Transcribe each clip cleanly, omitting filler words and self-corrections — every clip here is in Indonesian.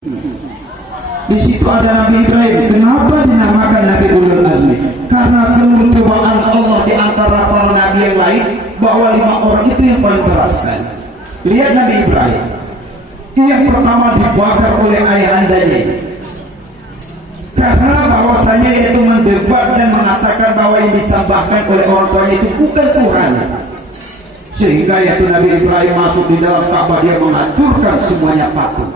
Di situ ada Nabi Ibrahim. Kenapa dinamakan Nabi Ulul Azmi? Karena seluruh cobaan Allah di antara para nabi yang lain, bahwa 5 orang itu yang paling berat sekali. Lihat Nabi Ibrahim, yang pertama dibakar oleh ayahandanya, karena bahwasanya yaitu mendebat dan mengatakan bahwa yang disembahkan oleh orang tuanya itu bukan Tuhan. Sehingga yaitu Nabi Ibrahim masuk di dalam Ka'bah, dia menghancurkan semuanya patung.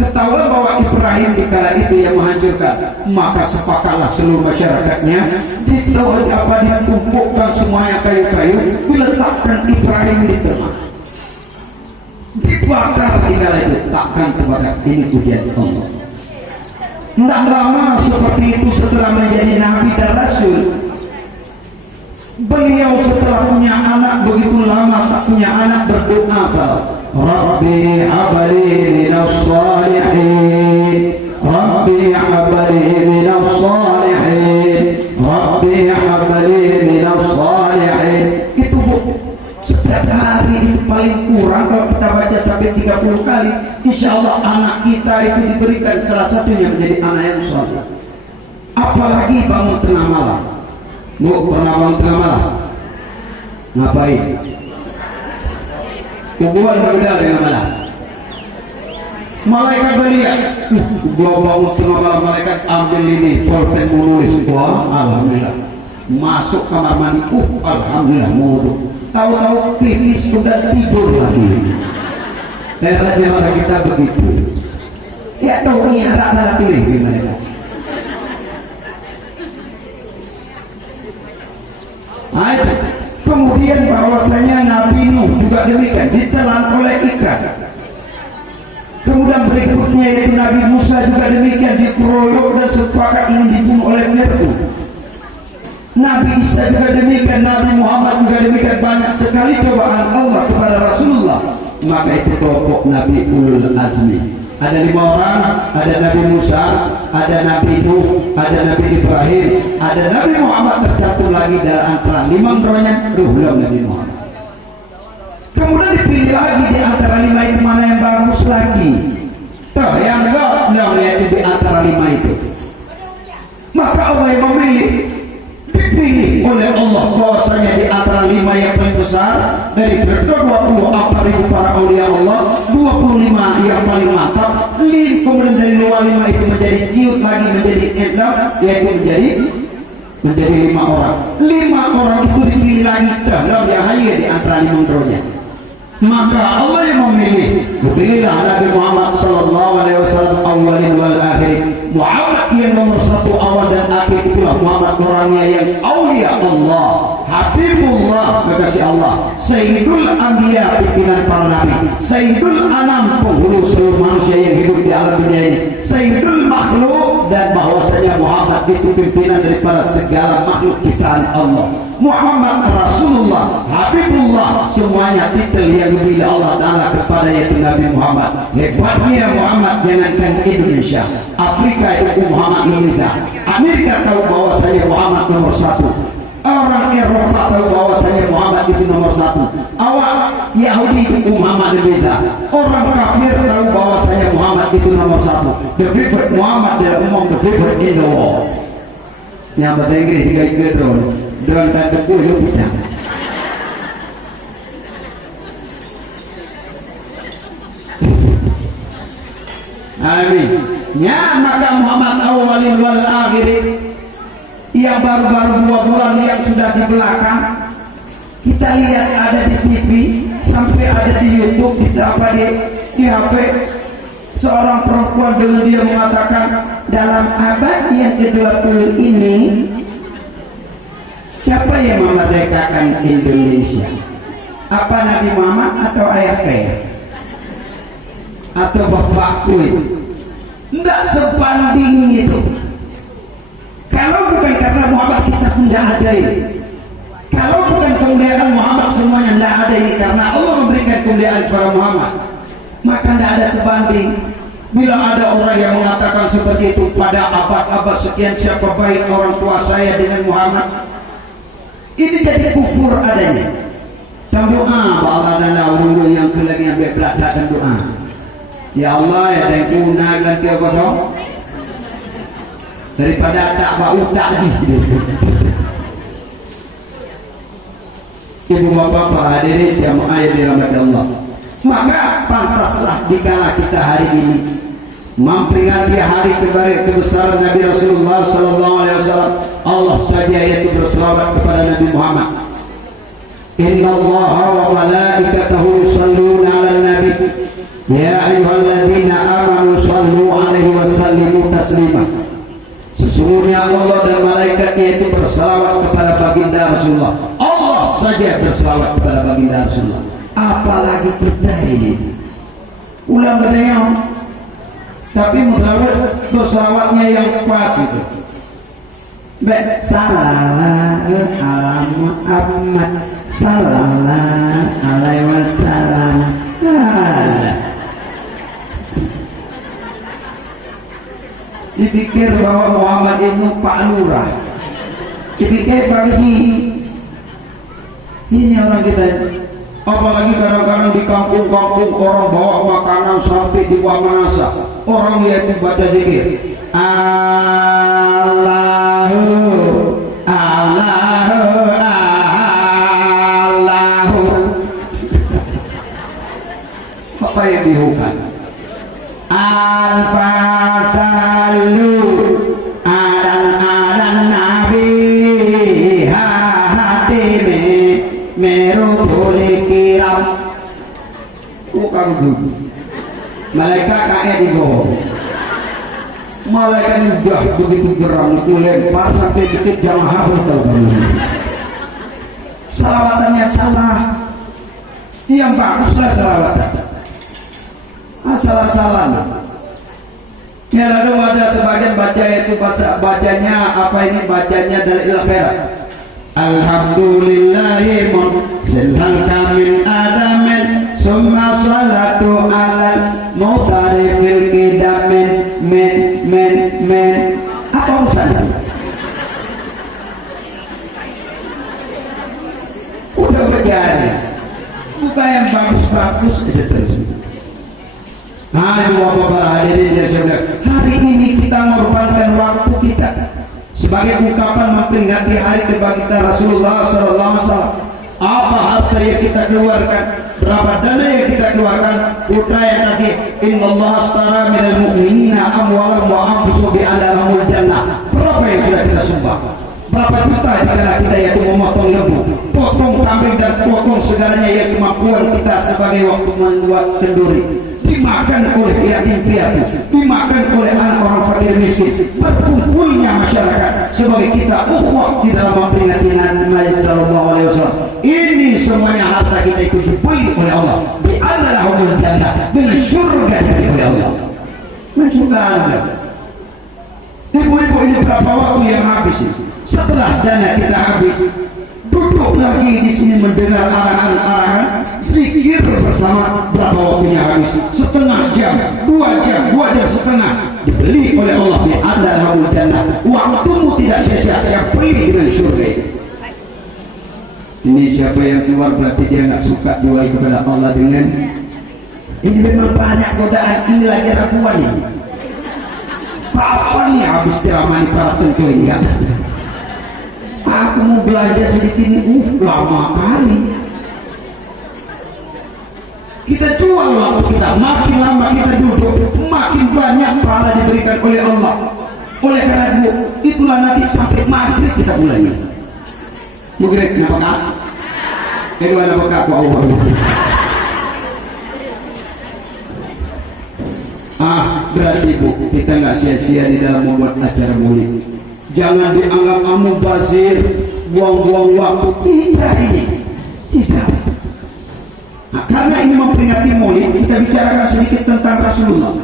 Ketahuan bahwa Ibrahim di kala itu yang menghancurkan, maka sepakatlah seluruh masyarakatnya ditumpukkan semuanya kayu-kayu, diletakkan Ibrahim di tengah, dibakar di kala itu. Takkan terbakar. Ini ujian Allah. Tidak lama seperti itu setelah menjadi Nabi dan Rasul, beliau setelah punya anak begitu lama tak punya anak, berdoa, Rabbi habli minas salihin, Rabbi habli minas salihin, Rabbi habli minas salihin. Itu setiap hari itu paling kurang kalau kita baca sampai 30 kali, insya Allah anak kita itu diberikan salah satunya menjadi anak yang saleh. Apalagi bangun tengah malam. Bu, pernah bangun tengah malam? Ngapain? Hubungan berbeda dengan malam. Malaikat melihat, gua bangun tengah malam, malaikat ambil ini pulpen menulis. Wah, alhamdulillah. Masuk kamar mandi, alhamdulillah mau. Tahu-tahu pipis sudah tidur lagi. Hebatnya orang kita begitu. Ya tahu ini anak-anak pilih gimana? Kemudian bahwasanya Nabi Nuh juga demikian, ditelan oleh ikan. Kemudian berikutnya yaitu Nabi Musa juga demikian, dikeroyok dan sepakat ingin dibunuh oleh Fir'aun. Nabi Isa juga demikian, Nabi Muhammad juga demikian. Banyak sekali cobaan Allah kepada Rasulullah. Maka itu kelompok Nabi Ulul Azmi. Ada 5 orang, ada Nabi Musa, ada Nabi Nuh, ada Nabi Ibrahim, ada Nabi Muhammad tercatat lagi dalam antara 5 orang-nya, belum Nabi Muhammad. Kemudian dipilih lagi di antara 5 itu mana yang bagus lagi. Tuh, yang enggak yaitu di antara 5 itu. Maka Allah yang memilih, dipilih oleh Allah bahwasanya di antara 5 yang paling besar dari 24.000 para aulia Allah, 25 yang paling mantap, kemudian dari luar 5 itu menjadi ciut lagi, menjadi endam, yaitu menjadi 5 orang. 5 orang itu dipilih lagi dalam yang hanya di antara 5 orang-nya. Maka Allah yang memilih, pilihlah Nabi Muhammad sallallahu alaihi wasallam awalin wal akhirin. Muhammad yang nomor 1 awal dan akhir, itulah Muhammad orangnya yang aulia Allah, Habibullah, kekasih Allah, Sayyidul Anbiya, pimpinan para nabi, Sayyidul Anam, penghulu seluruh manusia yang hidup di alam dunia ini, Sayyidul Makhluk, dan bahwasanya Muhammad itu pimpinan daripada segala makhluk ciptaan Allah. Muhammad Rasulullah, Habibullah, semuanya titel yang diberi Allah Ta'ala kepada yaitu Nabi Muhammad. Hebatnya Muhammad jangankan Indonesia, Afrika itu Muhammad Lolita, Amerika tahu bahwasanya Muhammad nomor 1, orang Eropa tahu bahwasanya Muhammad itu nomor 1, awak Yahudi itu Muhammad Lolita, orang kafir tahu bahwasanya Muhammad itu nomor 1. The favorite Muhammad adalah umum the favorite in the world. Yang bahasa Inggris tiga drone dan teguh yuk kita. Amin. Ya, maka Muhammad awalin wal akhirin, yang baru-baru 2 bulan yang sudah di belakang kita lihat ada di TV, sampai ada di YouTube, di HP, seorang perempuan dengan dia mengatakan dalam abad yang ke-20 ini siapa yang memerdekakan Indonesia? Apa Nabi Muhammad atau ayah saya? Atau bapakku itu? Tidak sebanding itu. Kalau bukan karena Muhammad kita pun tidak ada ini. Kalau bukan kemuliaan Muhammad semuanya tidak ada ini, karena Allah memberikan kemuliaan kepada Muhammad, maka tidak ada sebanding. Bila ada orang yang mengatakan seperti itu pada abad-abad sekian, siapa baik orang tua saya dengan Muhammad, ini jadi kufur adanya. Dan doa, Allah dan Allah yang kelagi yang berbelakang dan doa. Ya Allah, ya ada yang punah dan dia kosong daripada tak bau tak gitu. Ibu bapak para hadirin yang ayat dirahmati Allah, maka pantaslah dikala kita hari ini memperingati hari kebesaran Nabi Rasulullah Sallallahu Alaihi Wasallam, Allah saja yaitu berselawat kepada Nabi Muhammad. Inna Allah wa malaikatahu yusalluna 'alan nabi ya ayyuhalladzina amanu sallu 'alaihi wa sallimu taslima. Sesungguhnya Allah dan malaikatnya itu berselawat kepada baginda Rasulullah. Allah saja berselawat kepada baginda Rasulullah, apalagi kita ini ulang berdaya. Tapi mudah-mudahan berselawatnya yang pas itu. Baik, sallallahu Muhammad sallallahu alaihi wasallam. Dipikir bahwa Muhammad itu Pak Lurah, dipikir pagi ini orang kita. Apalagi kadang-kadang di kampung-kampung orang bawa makanan sampai di Wanganasa, orang yaitu baca zikir Allahu Allahu Allahu. Apa yang dihukum? Al-Fatalu adan Nabi hatime merutuli kiram. Bukan dulu malaikat kayak di bawah, malaikat juga begitu geram itu lempar sampai sedikit jamaah betul. Salawatannya salah, yang baguslah salawatan, asal-asalan. Ya, lalu ada sebagian baca itu bacanya apa ini, bacanya dari akhirat. Alhamdulillahi musilhal kamin adamin summa salatu alal mutarifil kidamin men. Apa urusannya? Udah berjaya, buka yang bagus-bagus itu terus. Hai bapak-bapak hadirin yang saya bilang, hari ini kita mengorbankan waktu kita sebagai ungkapan memperingati hari kebangkitan Rasulullah Sallallahu Alaihi Wasallam. Apa harta yang kita keluarkan, berapa dana yang kita keluarkan, putra yang tadi Inna Allah astara minal mu'minina amwalahum wa anfusahum bi'anahumul jannah. Berapa yang sudah kita sumbang? Berapa juta jika kita yaitu memotong lembu, potong kambing dan potong segalanya yang kemampuan kita sebagai waktu membuat kenduri, dimakan oleh yatim piatu, dimakan oleh anak orang fakir miskin, berkumpulnya masyarakat sebagai kita ukhuwah di dalam memperingati Nabi Sallallahu Alaihi Wasallam. Ini semuanya harta kita itu dibeli oleh Allah, bi'anahumul jannah, dengan surga dibeli oleh Allah. Masya. Ibu-ibu, ini berapa waktu yang habis? Setelah dana kita habis, duduk lagi di sini mendengar arahan-arahan zikir bersama. Berapa waktunya habis? Setengah jam, 2 jam setengah, dibeli oleh Allah di Andarul Jannah. Waktumu tidak sia-sia, siapa pilih dengan surga. Ini siapa yang keluar berarti dia nggak suka doa kepada Allah dengan ini. Memang banyak godaan, ini lagi raguannya. Kapan nih habis diramani para tentu ini? Aku mau belajar sedikit ini, lama kali. Kita jual waktu kita, makin lama kita duduk, makin banyak pahala diberikan oleh Allah. Oleh karena itulah nanti sampai maghrib kita mulainya. Maghrib kenapa kak? Kedua nama kak Allah. Berarti bu, kita nggak sia-sia di dalam membuat acara maulid. Jangan dianggap kamu bazir, buang-buang waktu. Tidak ini, tidak. Nah, karena ini memperingati maulid, kita bicarakan sedikit tentang Rasulullah.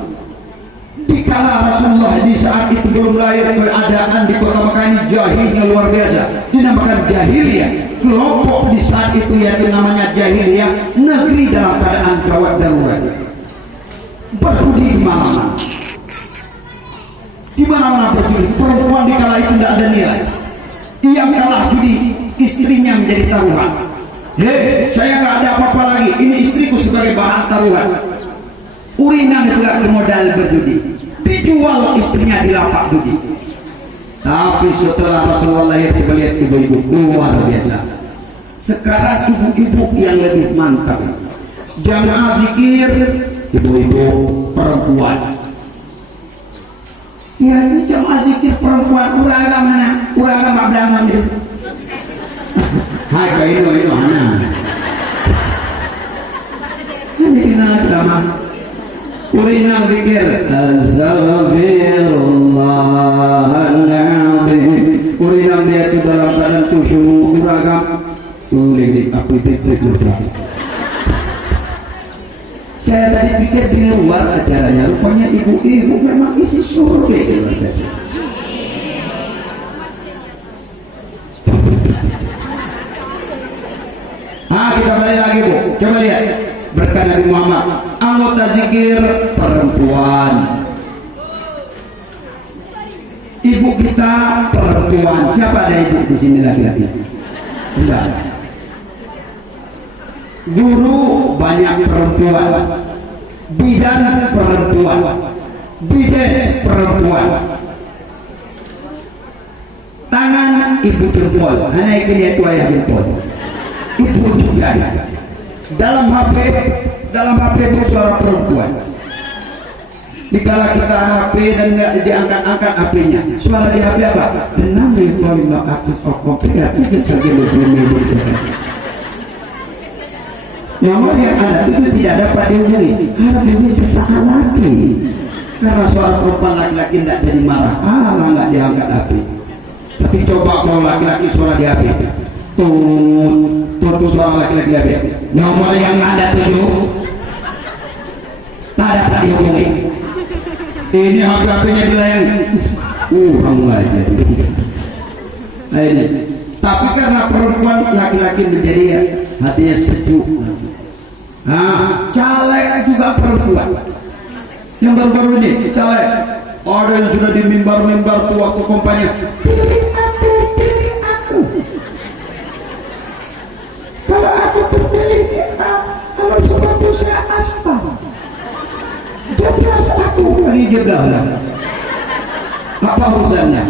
Dikala Rasulullah di saat itu belum lahir, keadaan di kota Mekah ini jahilnya luar biasa, dinamakan jahiliyah. Kelompok di saat itu yaitu namanya jahiliyah, negeri dalam keadaan gawat darurat. Berjudi di mana-mana. Di mana-mana berjudi. Perempuan di kala itu tidak ada nilai. Yang kalah judi, istrinya menjadi taruhan. Hei, saya nggak ada apa-apa lagi. Ini istriku sebagai bahan taruhan. Urinang juga ke modal berjudi, dijual istrinya di lapak judi. Tapi setelah Rasulullah lahir, kita lihat ibu-ibu luar biasa. Sekarang ibu-ibu yang lebih mantap. Jamaah zikir, ibu-ibu perempuan. Ya ini jamaah zikir perempuan, urang mana? Urang abdang ambil. Hai kau ini mana? Ini kenal drama. Urinang zikir, Astaghfirullahaladzim. Urinang dia itu dalam keadaan khusyuk, uragam. Sulit aku itu. Saya tadi pikir di luar acaranya, rupanya ibu-ibu memang isi surga. Kita balik lagi Bu, coba lihat berkah Nabi Muhammad. Anggota zikir perempuan, ibu kita perempuan. Siapa ada ibu di sini laki-laki? Enggak. Guru banyak perempuan, bidan perempuan, bides perempuan. Tangan ibu jempol, hanya ini tua ya jempol. Ibu juga dalam HP bersuara perempuan. Dikala kita HP dan diangkat-angkat HP-nya, suara di HP apa? Denam lima aktif komplikasi sebagai lebih. Nomor yang ada itu tidak dapat dihubungi, harap dihubungi sesaat lagi. Karena suara perempuan laki-laki tidak jadi marah, nggak diangkat HP. Tapi coba kalau laki-laki suara di HP, tuh suara laki-laki di HP. Nomor yang ada 7 tak dapat dihubungi. Ini HP-nya dilayani, kurang lagi. Nah ini. Tapi karena perempuan laki-laki menjadi hatinya sejuk. Nah, caleg juga perempuan. Yang baru-baru ini caleg, ada yang sudah di mimbar-mimbar tuh waktu kampanye. Aku. Kalau aku terpilih, kalau sebabnya saya aspal. Jadi aku lagi jeda. Apa urusannya?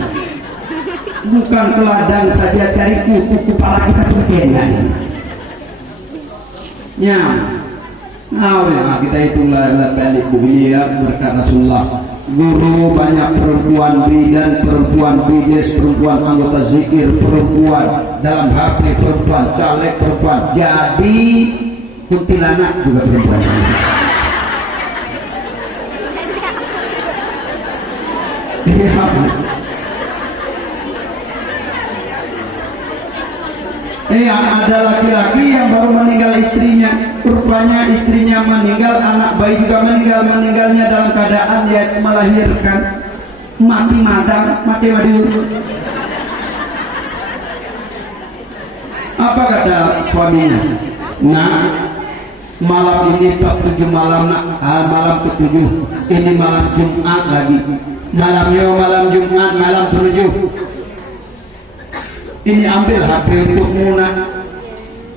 Bukan ke ladang saja cari kuku kepala kita berkenaan. Ya, nah kita itulah balik buhiyah berkat Rasulullah. Guru banyak perempuan, bidan perempuan, bides perempuan, anggota zikir perempuan, dalam HP perempuan, caleg perempuan. Jadi kuntilanak juga perempuan. Ada laki-laki yang baru meninggal istrinya, rupanya istrinya meninggal, anak bayi juga meninggalnya dalam keadaan dia melahirkan, mati madang. Apa kata suaminya? Nah, malam ini pas 7 malam nak, malam ke-7 ini malam Jumat lagi, malam Jumat malam 7. Ini ambil HP untukmu nak.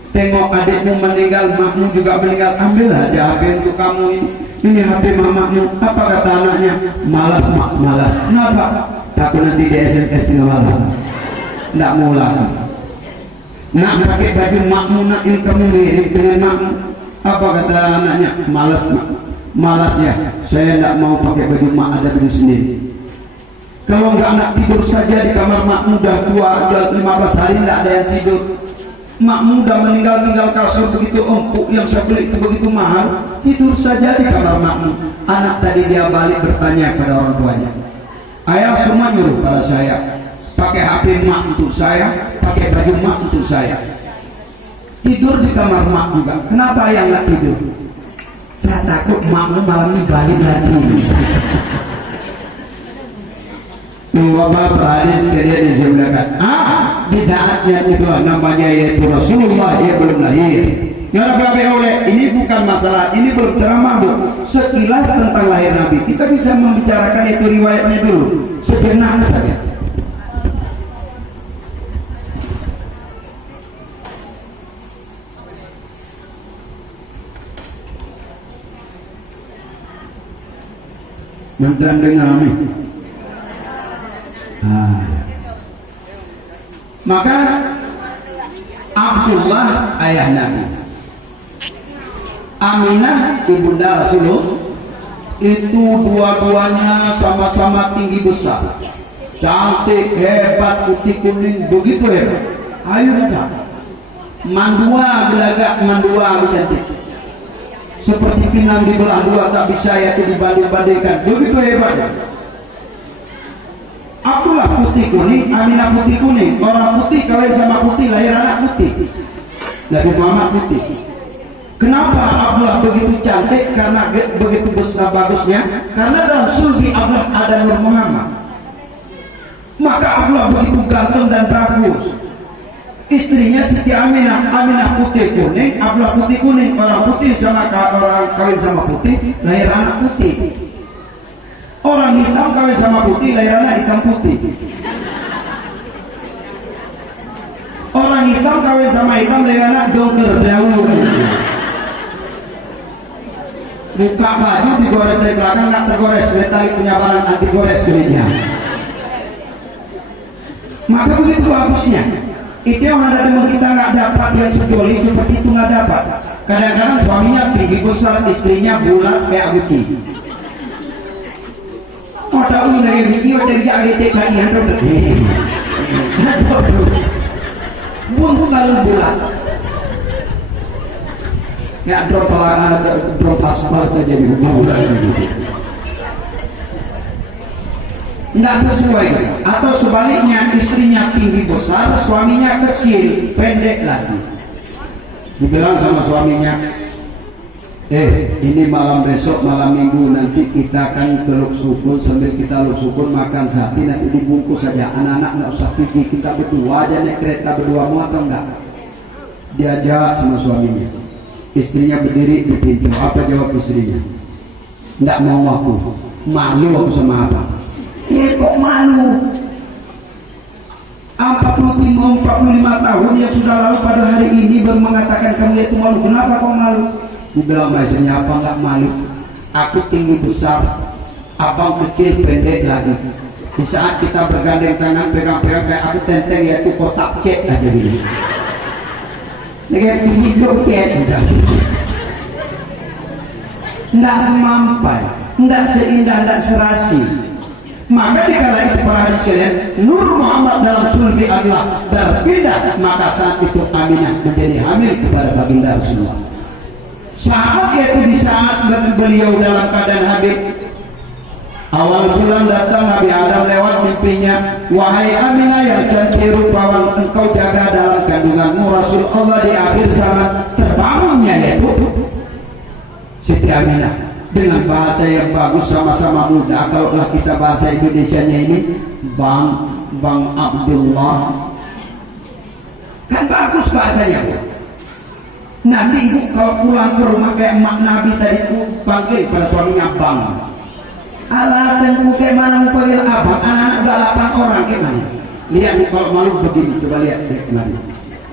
Tengok adikmu meninggal, makmu juga meninggal, ambil aja HP untuk kamu ini. Ini HP mamamu. Apa kata anaknya? Malas mak, malas. Kenapa? Takut nanti di SMS nggak malam. Nggak mau lah. Nak pakai baju makmu nak, ini kamu mirip dengan makmu. Apa kata anaknya? Malas mak, malas ya. Saya nggak mau pakai baju mak, ada baju sendiri. Kalau nggak anak tidur saja di kamar makmu, udah tua, udah 15 hari nggak ada yang tidur. Makmu udah meninggal kasur begitu empuk yang saya beli itu begitu mahal, tidur saja di kamar makmu. Anak tadi dia balik bertanya kepada orang tuanya, ayah semua nyuruh pada saya pakai HP mak untuk saya, pakai baju mak untuk saya, tidur di kamar mak juga. Kenapa ayah nggak tidur? Saya takut makmu malam ini balik lagi. Bapak hadis sekalian disebelah bid'ahnya itu namanya yaitu Rasulullah, dia belum lahir. Ya Rabbi oleh ini bukan masalah, ini berceramah Bu sekilas tentang lahir Nabi. Kita bisa membicarakan itu riwayatnya dulu sejenak saja. menggandeng kami. Maka Abdullah ayah Nabi, Aminah ibunda Rasulullah, itu dua-duanya sama-sama tinggi besar, cantik, hebat, putih kuning, begitu hebat. Ayo dah, mandua gelagak, mandua cantik, seperti pinang di belah dua, tak bisa ya dibanding-bandingkan, begitu hebat. Abdullah putih kuning, Aminah putih kuning. Orang putih kawin sama putih, lahir anak putih. Nabi Muhammad putih. Kenapa Abdullah begitu cantik? Karena begitu besar bagusnya. Karena dalam sulbi Abdullah ada Nur Muhammad. Maka Abdullah begitu ganteng dan bagus. Istrinya Siti Aminah, Aminah putih kuning, Abdullah putih kuning. Orang putih sama orang kawin sama putih, lahir anak putih. Orang hitam kawin sama putih, lahir anak hitam putih. Orang hitam kawin sama hitam, lahir anak dongker daun. Buka baju digores dari belakang, nggak tergores, metalik punya barang anti gores kulitnya. Maka begitu bagusnya. Itu yang ada teman kita nggak dapat, yang sejoli seperti itu nggak dapat. Kadang-kadang suaminya tinggi besar, istrinya bulat kayak putih. Ada uang dari video dari jari tekad yang ada buntal bulat, ya drop pelangan, drop aspal saja di bulan begitu, nggak sesuai. Atau sebaliknya, istrinya tinggi besar, suaminya kecil pendek lagi. Dibilang sama suaminya, ini malam besok, malam minggu nanti kita akan teluk sukun, sambil kita teluk sukun makan sate, nanti dibungkus saja, anak-anak nggak usah pikir, kita berdua aja naik kereta berdua, mau atau enggak? Diajak sama suaminya. Istrinya berdiri di pintu. Apa jawab istrinya? Nggak mau aku, malu aku sama apa? Kok malu? 45 tahun yang sudah lalu pada hari ini baru mengatakan kamu itu malu. Kenapa kau malu? Dibilang bahasanya, apa nggak malu? Aku tinggi besar, abang kecil pendek lagi. Di saat kita bergandeng tangan, pegang-pegang kayak aku tenteng, yaitu kotak cek aja gini. Dengan tinggi doket udah gitu. Nggak semampai, nggak seindah, nggak serasi. Maka dikala itu para hadis sekalian, Nur Muhammad dalam sulbi Allah berpindah, maka saat itu Aminah menjadi hamil kepada baginda Rasulullah. Saat itu di saat beliau dalam keadaan habib, awal bulan datang Nabi Adam lewat mimpinya, wahai Aminah yang cantik rupawan, engkau jaga dalam kandunganmu Rasul Allah di akhir zaman. Terbangunnya yaitu Siti Aminah dengan bahasa yang bagus, sama-sama muda. Kalau kita bahasa Indonesianya ini Bang Abdullah, kan bagus bahasanya, Bu. Nanti ibu kalau pulang ke rumah kayak emak Nabi tadi, panggil pada suaminya Bang. Alah, dan kayak mana mau panggil abang? Anak-anak udah 8 orang, kayak mana? Lihat nih kalau malu begini, coba lihat deh kemarin.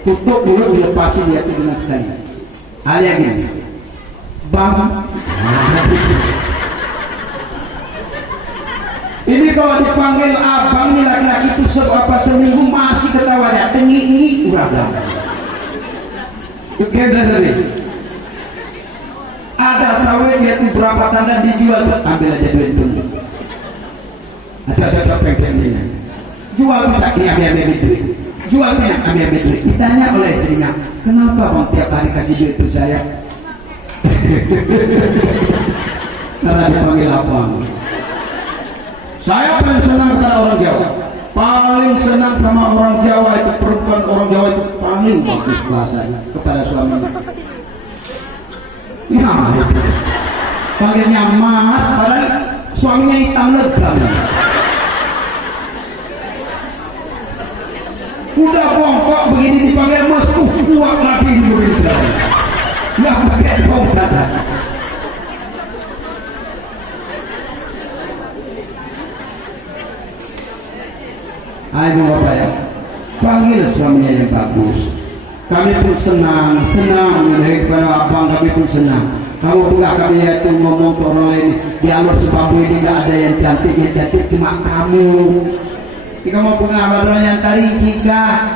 Tutup dulu, dilepasin, lihat dengan sekali. Alia gini, Bang. Ini kalau dipanggil abang, ini laki-laki itu seminggu masih ketawanya, tengi-tengi udah. Oke, dari ada sawit yaitu berapa tanda dijual, ambil aja duit dulu. Ada pengen ini. Jual bisa ini ambil duit. Jual ini ambil duit. Ditanya oleh istrinya, kenapa bang tiap hari kasih duit itu saya? Karena dipanggil abang. Saya paling senang pada orang Jawa. Paling senang sama orang Jawa itu, perempuan orang Jawa itu paling bagus bahasanya kepada suaminya. Ya, panggilnya Mas, padahal suaminya hitam legam. Udah bongkok begini dipanggil Mas, kuat lagi begitu. Nggak pakai tongkat. Ayo Bapak ya, panggil suaminya yang bagus. Kami pun senang kepada abang, kami pun senang. Kamu juga kami itu ngomong ke orang lain di alur sebab ini nggak ada yang cantik cuma kamu. Jika mau pengabaran yang tadi jika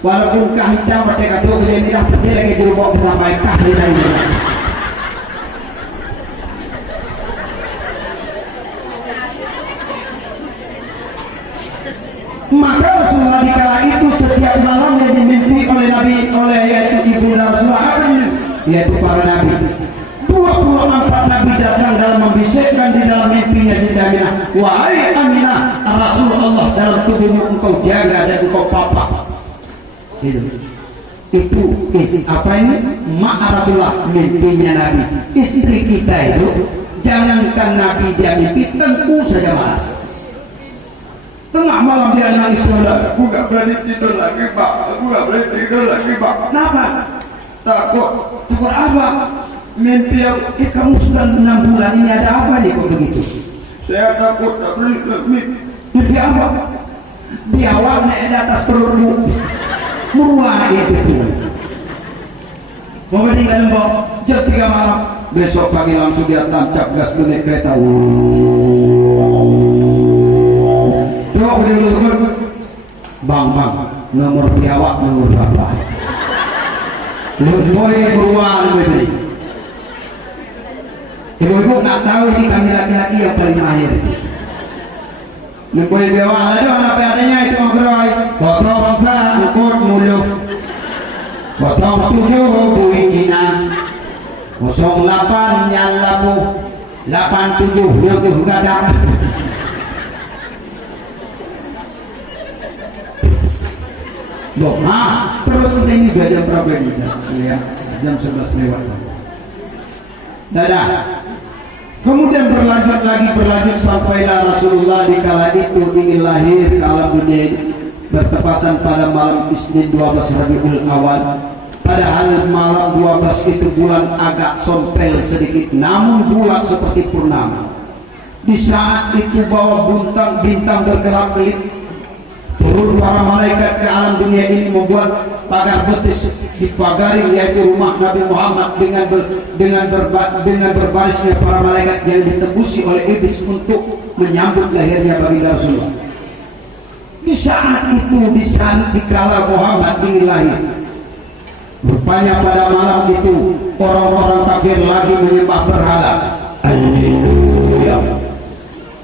walaupun kah hitam mereka tuh jadi tidak percaya lagi juru bawa sampai kah di dalam. Maka Rasulullah di kala itu setiap malam yang dimimpi oleh Nabi yaitu ibunda Rasulullah yaitu para Nabi. 24 Nabi datang dalam membisikkan di dalam mimpinya Siti Aminah, wahai Aminah, Rasulullah dalam tubuhmu engkau jaga dan engkau papa. Itu apa ini? Mak Rasulullah mimpinya Nabi. Istri kita itu jangankan Nabi dia mimpi, tentu saja malas. Tengah malam dia nangis, aku gak berani tidur lagi Pak, aku gak berani tidur lagi Pak. Kenapa? Takut. Takut apa? Mimpi yang kamu sudah 6 bulan ini ada apa nih kok begitu? Saya takut tak berani mimpi apa? Dia warna di atas perutmu murah dia itu. Mau meninggal mbak jam 3 malam, besok pagi langsung dia tancap gas ke kereta. Coba udah bang nomor biawak nomor berapa? Lu boy beruang begini. Ibu-ibu nggak tahu ini kami laki-laki yang paling mahir. Nungguin dewa ada apa adanya itu menggerai. Potong bangsa ukur muluk. Potong 7 buikinan. 08 nyalabu. 87 nyuguh gadang. Terus ini juga jam berapa ini? Ya, jam 11 lewat. Dadah. Kemudian berlanjut sampailah Rasulullah di kala itu ingin lahir ke alam dunia ini, bertepatan pada malam Isnin 12 Rabiul Awal. Padahal malam 12 itu bulan agak sompel sedikit, namun bulan seperti purnama. Di saat itu bawah bintang berkelap-kelip, turun para malaikat ke alam dunia ini, membuat pagar betis dipagari yaitu rumah Nabi Muhammad dengan berbarisnya para malaikat yang ditembusi oleh iblis untuk menyambut lahirnya baginda Rasulullah. Di saat itu, di kala Muhammad ingin lahir, rupanya pada malam itu orang-orang kafir lagi menyembah berhala. Haleluya,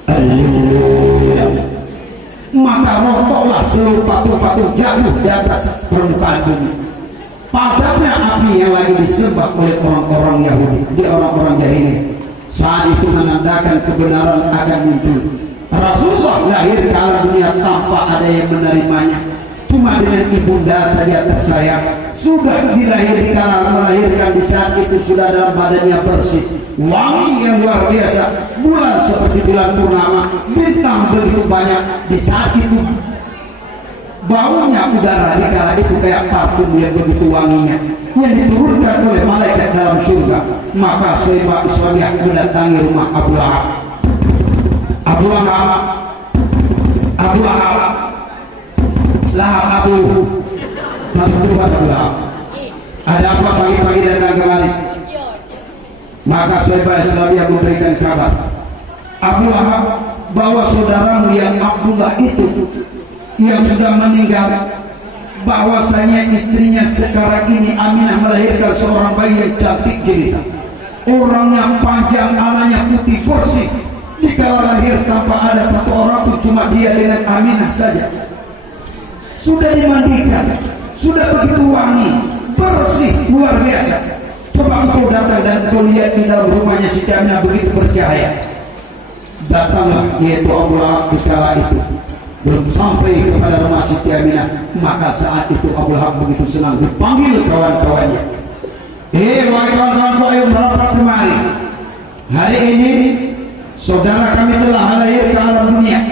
haleluya. Maka rontoklah seluruh patung-patung jatuh di atas permukaan bumi. Padamnya api yang lagi disembah oleh orang-orang Yahudi, di orang-orang Jahiliyah. Saat itu menandakan kebenaran akan muncul. Rasulullah lahir ke alam dunia tanpa ada yang menerimanya, cuma dengan ibunda saja tersayang. Sudah melahirkan di saat itu sudah dalam badannya bersih, wangi yang luar biasa, bulan seperti bulan purnama, bintang begitu banyak. Di saat itu baunya udara di kala itu kayak parfum yang begitu wanginya, yang diturunkan oleh malaikat dalam surga. Maka Syaibah Islamiyah mendatangi rumah Abu Lahab. Abu Lahab, ada apa pagi-pagi datang kemari? Maka Syaibah Islamiyah memberikan kabar, Abu Lahab, bahwa saudaramu yang Abdullah itu yang sudah meninggal, bahwasanya istrinya sekarang ini Aminah melahirkan seorang bayi yang cantik jelita, orangnya panjang, anaknya putih bersih. Dikala lahir tanpa ada satu orang pun, cuma dia dengan Aminah saja. Sudah dimandikan, sudah begitu wangi, bersih, luar biasa. Coba engkau datang dan kau lihat di dalam rumahnya Siti Aminah begitu bercahaya. Datanglah yaitu Abu Lahab di kala itu, belum sampai kepada rumah Siti Aminah. Maka saat itu Abu Lahab begitu senang, dipanggil kawan-kawannya. Wahai kawan-kawanku, ayo merapat kemari. Hari ini saudara kami telah lahir ke alam dunia.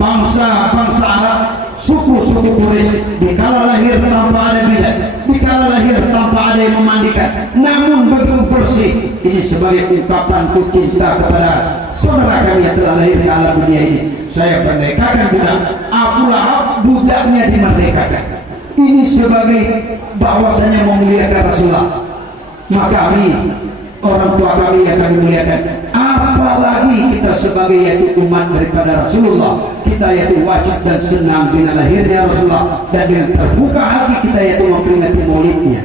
Bangsa-bangsa Arab, suku-suku Quraisy, dikala lahir tanpa ada bidan, dikala lahir tanpa ada yang memandikan, namun begitu bersih. Ini sebagai ungkapanku cinta kepada saudara kami yang telah lahir ke alam dunia ini. Saya merdekakan budak. Abu Lahab budaknya dimerdekakan. Ini sebagai bahwasanya memuliakan Rasulullah. Maka kami orang tua kami yang kami muliakan, apalagi kita sebagai yaitu umat daripada Rasulullah, kita yaitu wajib dan senang dengan lahirnya Rasulullah, dan dengan terbuka hati kita yaitu memperingati maulidnya.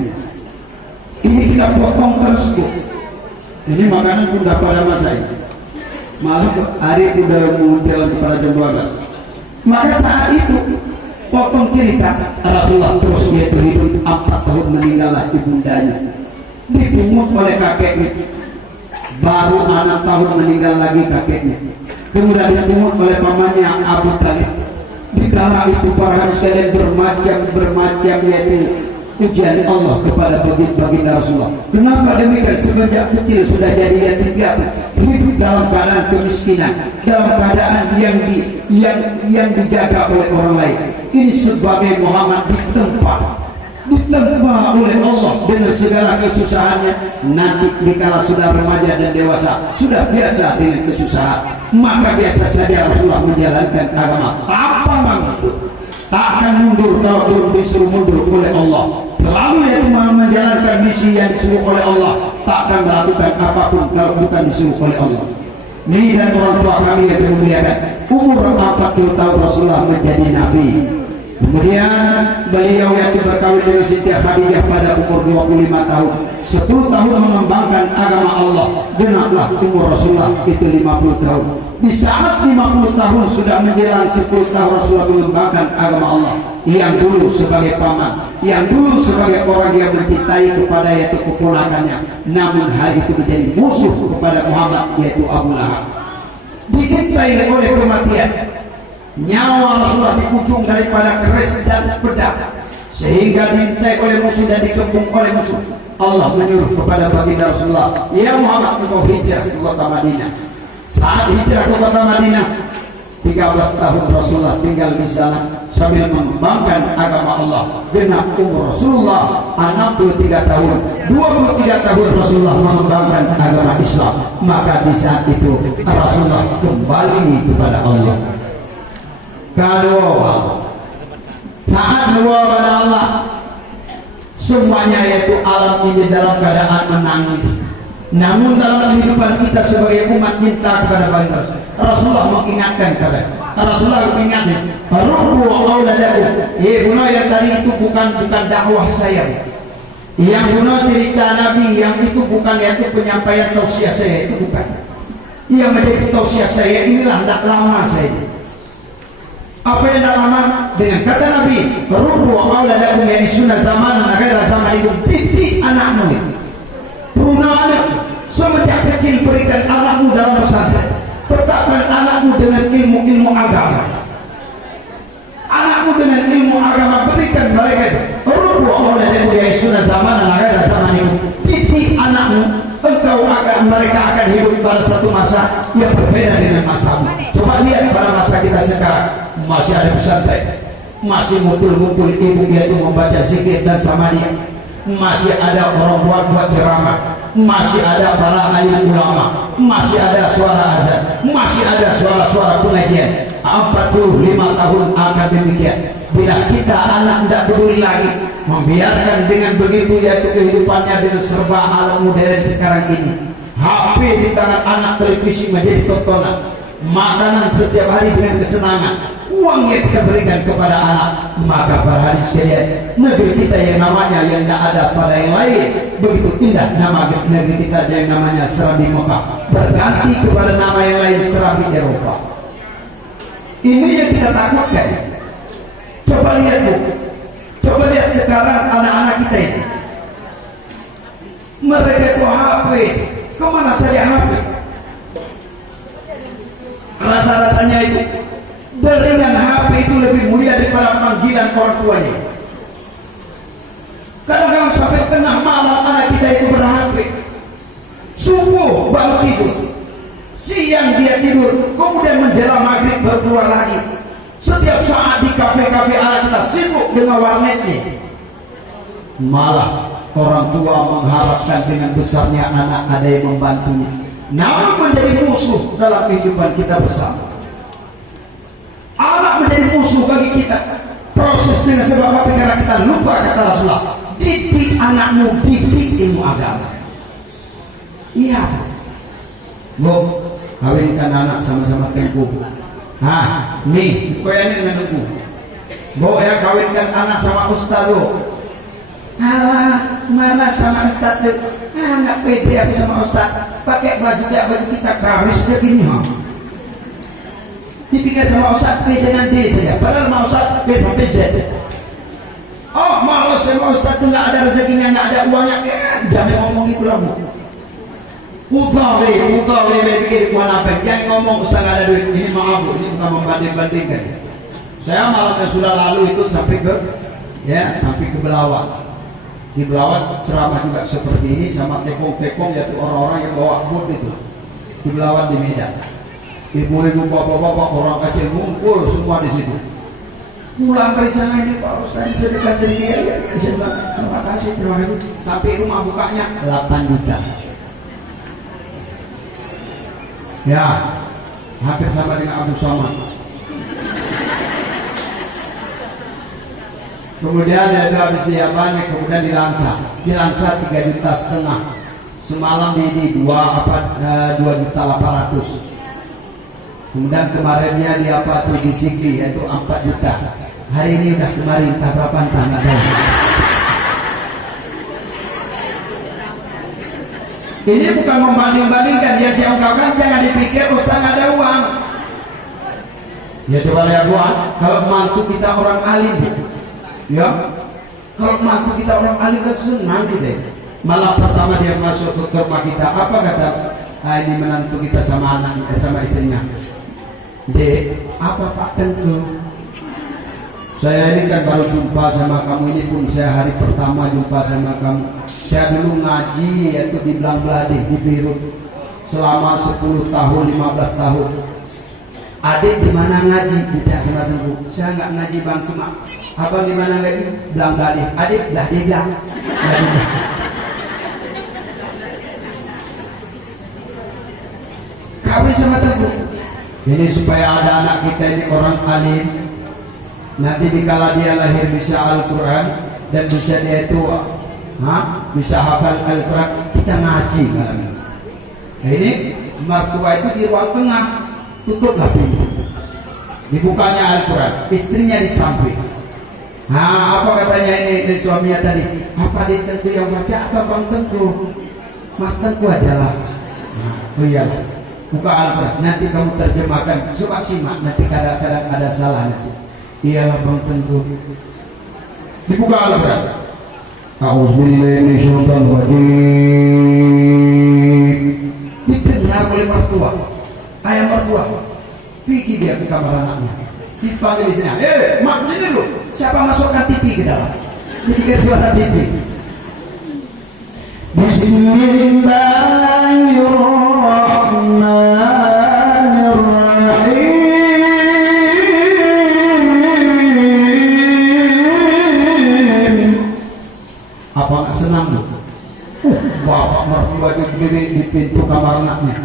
Ini kita potong terus Bu. Ini makanan pun dah pada masa ini, malah hari itu sudah menjelang kepada jam 12. Maka saat itu potong cerita Rasulullah terus yaitu hidup 4 tahun, meninggallah ibundanya, dipungut oleh kakeknya, baru 6 tahun meninggal lagi kakeknya, kemudian dipungut oleh pamannya Abu Talib. Di kala itu para sekalian bermacam yaitu ujian Allah kepada baginda Rasulullah. Kenapa demikian? Sejak kecil sudah jadi yatim piatu, hidup dalam keadaan kemiskinan, dalam keadaan yang dijaga oleh orang lain. Ini sebagai Muhammad ditempa oleh Allah dengan segala kesusahannya. Nanti dikala sudah remaja dan dewasa, sudah biasa dengan kesusahan, maka biasa saja Rasulullah menjalankan agama. Apa maksud? Tak akan mundur kalau belum disuruh mundur oleh Allah. Selalu yaitu menjalankan misi yang disuruh oleh Allah. Tak akan melakukan apapun kalau bukan disuruh oleh Allah. Ini dan orang tua kami yang dimuliakan, umur 40 tahun Rasulullah menjadi Nabi. Kemudian beliau yaitu berkawin dengan Siti Khadijah pada umur 25 tahun. 10 tahun mengembangkan agama Allah. Genaplah umur Rasulullah itu 50 tahun. Di saat 50 tahun sudah menjelang 10 tahun Rasulullah mengembangkan agama Allah. Yang dulu sebagai paman, yang dulu sebagai orang yang mencintai kepada yaitu keponakannya, namun hari itu menjadi musuh kepada Muhammad yaitu Abu Lahab. Dicintai oleh kematian, nyawa Rasulullah di ujung daripada keris dan pedang, sehingga dicintai oleh musuh dan dikepung oleh musuh. Allah menyuruh kepada baginda Rasulullah, ya Muhammad, engkau hijrah ke kota Madinah. Saat hijrah ke kota Madinah, 13 tahun Rasulullah tinggal di sana sambil mengembangkan agama Allah. Genap umur Rasulullah 63 tahun, 23 tahun Rasulullah mengembangkan agama Islam. Maka di saat itu Rasulullah kembali kepada Allah. Kalau taat kepada Allah, semuanya yaitu alam ini dalam keadaan menangis. Namun dalam kehidupan kita sebagai umat cinta kepada baginda Rasulullah mengingatkan kepada Rasulullah mengingatkan, "Rubu auladakum." Guna yang tadi itu bukan dakwah saya. Yang guna cerita Nabi yang itu bukan yaitu penyampaian tausiah saya, itu bukan. Yang menjadi tausiah saya inilah tidak lama saya. Apa yang tidak lama? Dengan kata Nabi, "Rubu auladakum yang sunnah zaman negara zaman itu titik anakmu itu." Anak semenjak kecil berikan anakmu dalam pesantren, tetapkan anakmu dengan ilmu agama. Anakmu dengan ilmu agama, berikan mereka itu. Rubu auladakum yang sunnah zaman negara zaman itu titik anakmu, engkau akan mereka akan hidup pada satu masa yang berbeda dengan masamu. Coba lihat pada masa kita sekarang, masih ada pesantren, masih ngumpul-ngumpul ibu yaitu membaca zikir dan samadhi, masih ada orang buat ceramah, masih ada para alim ulama, masih ada suara azan, masih ada suara-suara pengajian. 45 tahun akan demikian. Bila kita anak tidak peduli lagi, membiarkan dengan begitu yaitu kehidupannya dengan serba alam modern sekarang ini, HP di tangan anak, televisi menjadi tontonan, makanan setiap hari dengan kesenangan, uang yang kita berikan kepada anak, maka para hadis sekalian, negeri kita yang namanya yang tidak ada pada yang lain begitu indah, nama negeri kita yang namanya Serabi Mekah berganti kepada nama yang lain Serabi Eropa. Ini yang kita takutkan. Coba lihat Bu, coba lihat sekarang anak-anak kita ini, mereka itu HP, kemana saja HP. Rasa-rasanya itu dengan HP itu lebih mulia daripada panggilan orang tuanya. Kadang-kadang sampai tengah malam anak kita itu ber-HP, subuh baru tidur, siang dia tidur, kemudian menjelang maghrib baru keluar lagi. Setiap saat di kafe-kafe anak kita sibuk dengan warnetnya. Malah orang tua mengharapkan dengan besarnya anak ada yang membantunya, namun menjadi musuh dalam kehidupan kita bersama. Anak menjadi musuh bagi kita. Proses dengan sebab apa? Karena kita lupa kata Rasulullah, didik anakmu, didik ilmu agama. Iya. Bu, kawinkan anak sama-sama Tengku. Nih, koyane menunggu. Bu ya kawinkan anak sama Ustaz lu. Alah, mana sama Ustaz tuh? Nggak pede aku sama Ustaz. Pakai baju kayak baju kita kawis begini, ha? Dipikir sama Ustaz B dengan D saja. Padahal mau Ustaz B sampai Z. Oh, malas sama Ustaz tuh nggak ada rezekinya, nggak ada uangnya. Jangan ngomong itu lah, Bu. Mutawli, pikir kuan apa? Jangan ngomong Ustaz nggak ada duit. Ini maaf, Bu. Ini bukan membanding-bandingkan. Saya malamnya sudah lalu itu sampai ke Belawat. Di Belawat ceramah juga seperti ini sama tekong-tekong, yaitu orang-orang yang bawa bot itu di Belawat di Medan. Ibu-ibu, bapak-bapak, orang kecil ngumpul semua di situ. Pulang dari sana ini Pak Ustaz sedekah sedikit. Terima kasih. Sampai rumah bukanya 8 juta. Ya, hampir sama dengan Abu Samad. Kemudian dia habis diapain, kemudian dilansa 3,5 juta. Semalam ini 2,800. Kemudian kemarinnya dia di Sigli yaitu 4 juta. Hari ini udah kemarin entah berapa entah nggak tahu. Ini bukan membanding-bandingkan, yang saya ungkapkan jangan dipikir Ustaz nggak ada uang. Ya coba lihat buat kalau mantu kita orang alim. Ya, kalau mantu kita orang alim kan senang gitu. Malah pertama dia masuk ke rumah kita, apa kata? Ini menantu kita sama anak sama istrinya. Dek, apa Pak Tengku? Saya ini kan baru jumpa sama kamu, ini pun saya hari pertama jumpa sama kamu. Saya dulu ngaji yaitu di Blangbladi di Beirut selama 10 tahun, 15 tahun. Adik di mana ngaji? Tidak sama Tengku. Saya nggak ngaji Bang, cuma abang di mana lagi? Blangbladi. Adik dah dia bilang. Kawin sama Tengku. Ini supaya ada anak kita ini orang alim. Nanti dikala dia lahir bisa Al-Quran dan bisa dia itu bisa hafal Al-Quran, kita ngaji kan. Nah, ini mertua itu di ruang tengah, tutuplah pintu. Dibukanya Al-Quran, istrinya di samping. Apa katanya ini suaminya tadi? Apa di Tengku yang baca? Apa Bang Tengku? Mas Tengku aja lah. Oh iya. Buka Al-Quran, nanti kamu terjemahkan. Coba simak, nanti kadang-kadang ada salah nanti. Iyalah Bang Tengku. Dibuka Al-Quran. A'udzubillahi minasyaitonir rajim. Didengar oleh mertua. Ayah mertua. Pergi dia ke kamar anaknya. Dipanggil di sini. Mak sini dulu. Siapa masukkan TV ke dalam? Dipikir suara TV. Bismillahirrahmanirrahim. Apa nggak senang bu? Bapak mertua berdiri di pintu kamar anaknya,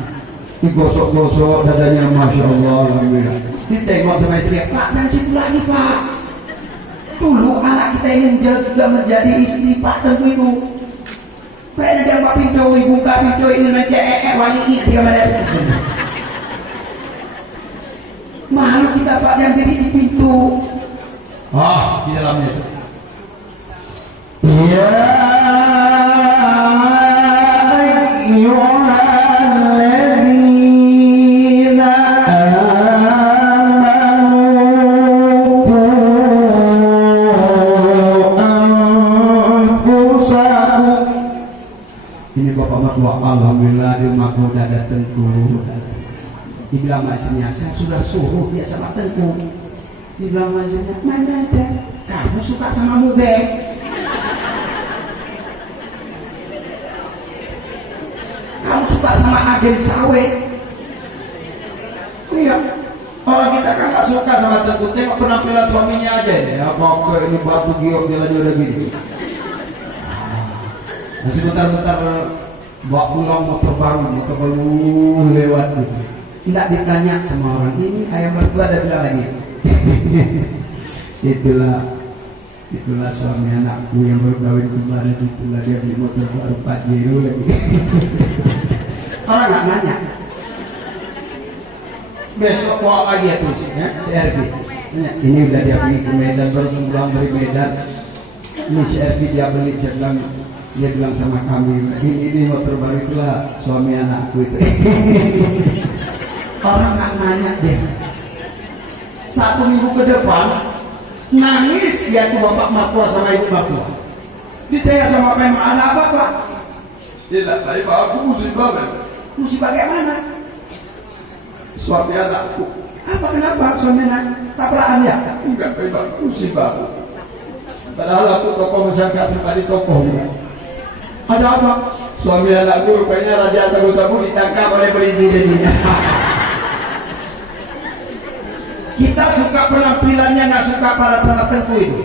digosok-gosok dadanya, masya Allah, alhamdulillah. Ditengok sama istri, Pak, dan situ lagi Pak. Dulu anak kita ini sudah menjadi istri Pak Tengku itu. Pengen dia Pak pintu, buka pintu ini nanti wangi dia mana? Malu kita Pak yang diri di pintu. Di dalamnya. Ya ayyuhalladzina amanu qu anfusakum. Ini bapak mertua, alhamdulillah di rumah udah ada Tengku. Dibilang istrinya, saya sudah suruh dia sama Tengku. Dibilang istrinya, mana ada? Kamu suka sama Mube? Kamu suka sama agen sawit? Iya. Orang kita kan gak suka sama Tengku. Tengok penampilan suaminya aja ini. Apa ini batu giok jalan-jalan gini. Nah, sebentar-bentar bawa pulang motor baru lewat gitu. Tidak ditanya sama orang ini, ayah mertua ada bilang lagi. itulah suami anakku yang baru kawin kemarin, itulah dia beli motor baru Pajero lagi. orang nggak nanya. Besok bawa lagi ya terus ya, si RV. Ini udah dia pergi ke Medan, baru pulang dari Medan. Ini si RV dia beli, dia bilang sama kami, ini motor baru itulah suami anakku itu. Orang nggak nanya dia. 1 minggu ke depan nangis dia tuh bapak mertua sama ibu mertua. Ditanya sama apa, emang ada apa pak? Tidak, tapi pak aku musibah kan. Musibah bagaimana? Suami anakku. Apa kenapa suami anak? Tabrakan ya? Enggak, pak musibah. Padahal aku tokoh masyarakat sempat di tokoh juga. Ada apa? Suami anakku rupanya raja sabu-sabu ditangkap oleh polisi jadinya. Kita suka penampilannya, nggak suka pada tengah-tengah itu.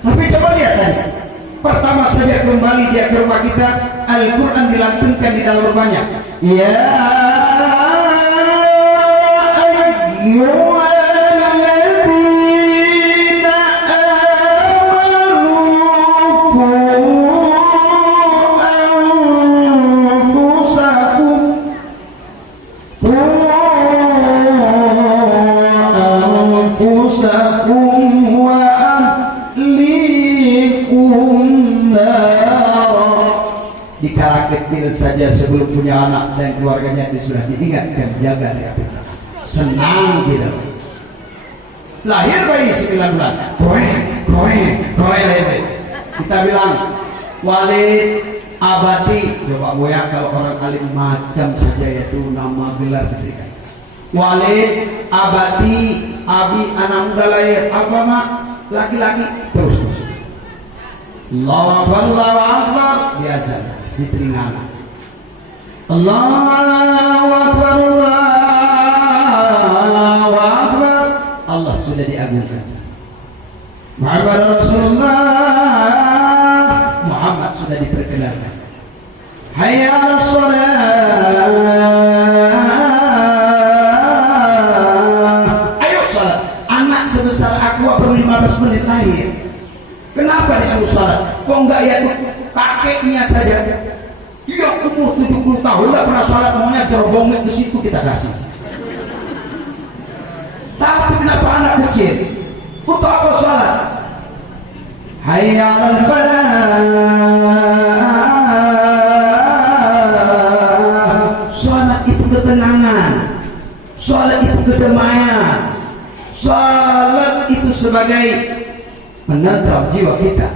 Tapi coba lihat tadi. Pertama saja kembali dia ke rumah kita, Al-Quran dilantunkan di dalam rumahnya. Ya ayyuhalladzina amanu anfusakum wa ahlikum nara. Dikala kecil saja sebelum punya anak dan keluarganya sudah diingatkan jaga dia. Senang gitu. Lahir bayi 9 bulan, koe lele. Kita bilang Walid Abati. Coba boya kalau orang alim macam saja yaitu nama gelar diberikan. Walid Abati, Abi anak muda lahir apa mak? Laki-laki terus. Allahu Akbar biasa di telinga. Allahu Akbar, Allahu Akbar. Allah sudah diagungkan. Muhammad Rasulullah, Muhammad sudah diperkenalkan. Hayya 'alas shalah. Ayo salat. Anak sebesar aku perlu 15 menit lahir. Kenapa disuruh salat? Kok enggak ya tuh kakeknya saja? Dia umur 70 tahun enggak pernah salat, maunya jerobongnya ke situ kita kasih. Tapi kenapa anak kecil? Untuk apa salat? Hayya 'alal falah. Salat itu ketenangan. Salat itu kedamaian. Salat itu sebagai menentram jiwa kita.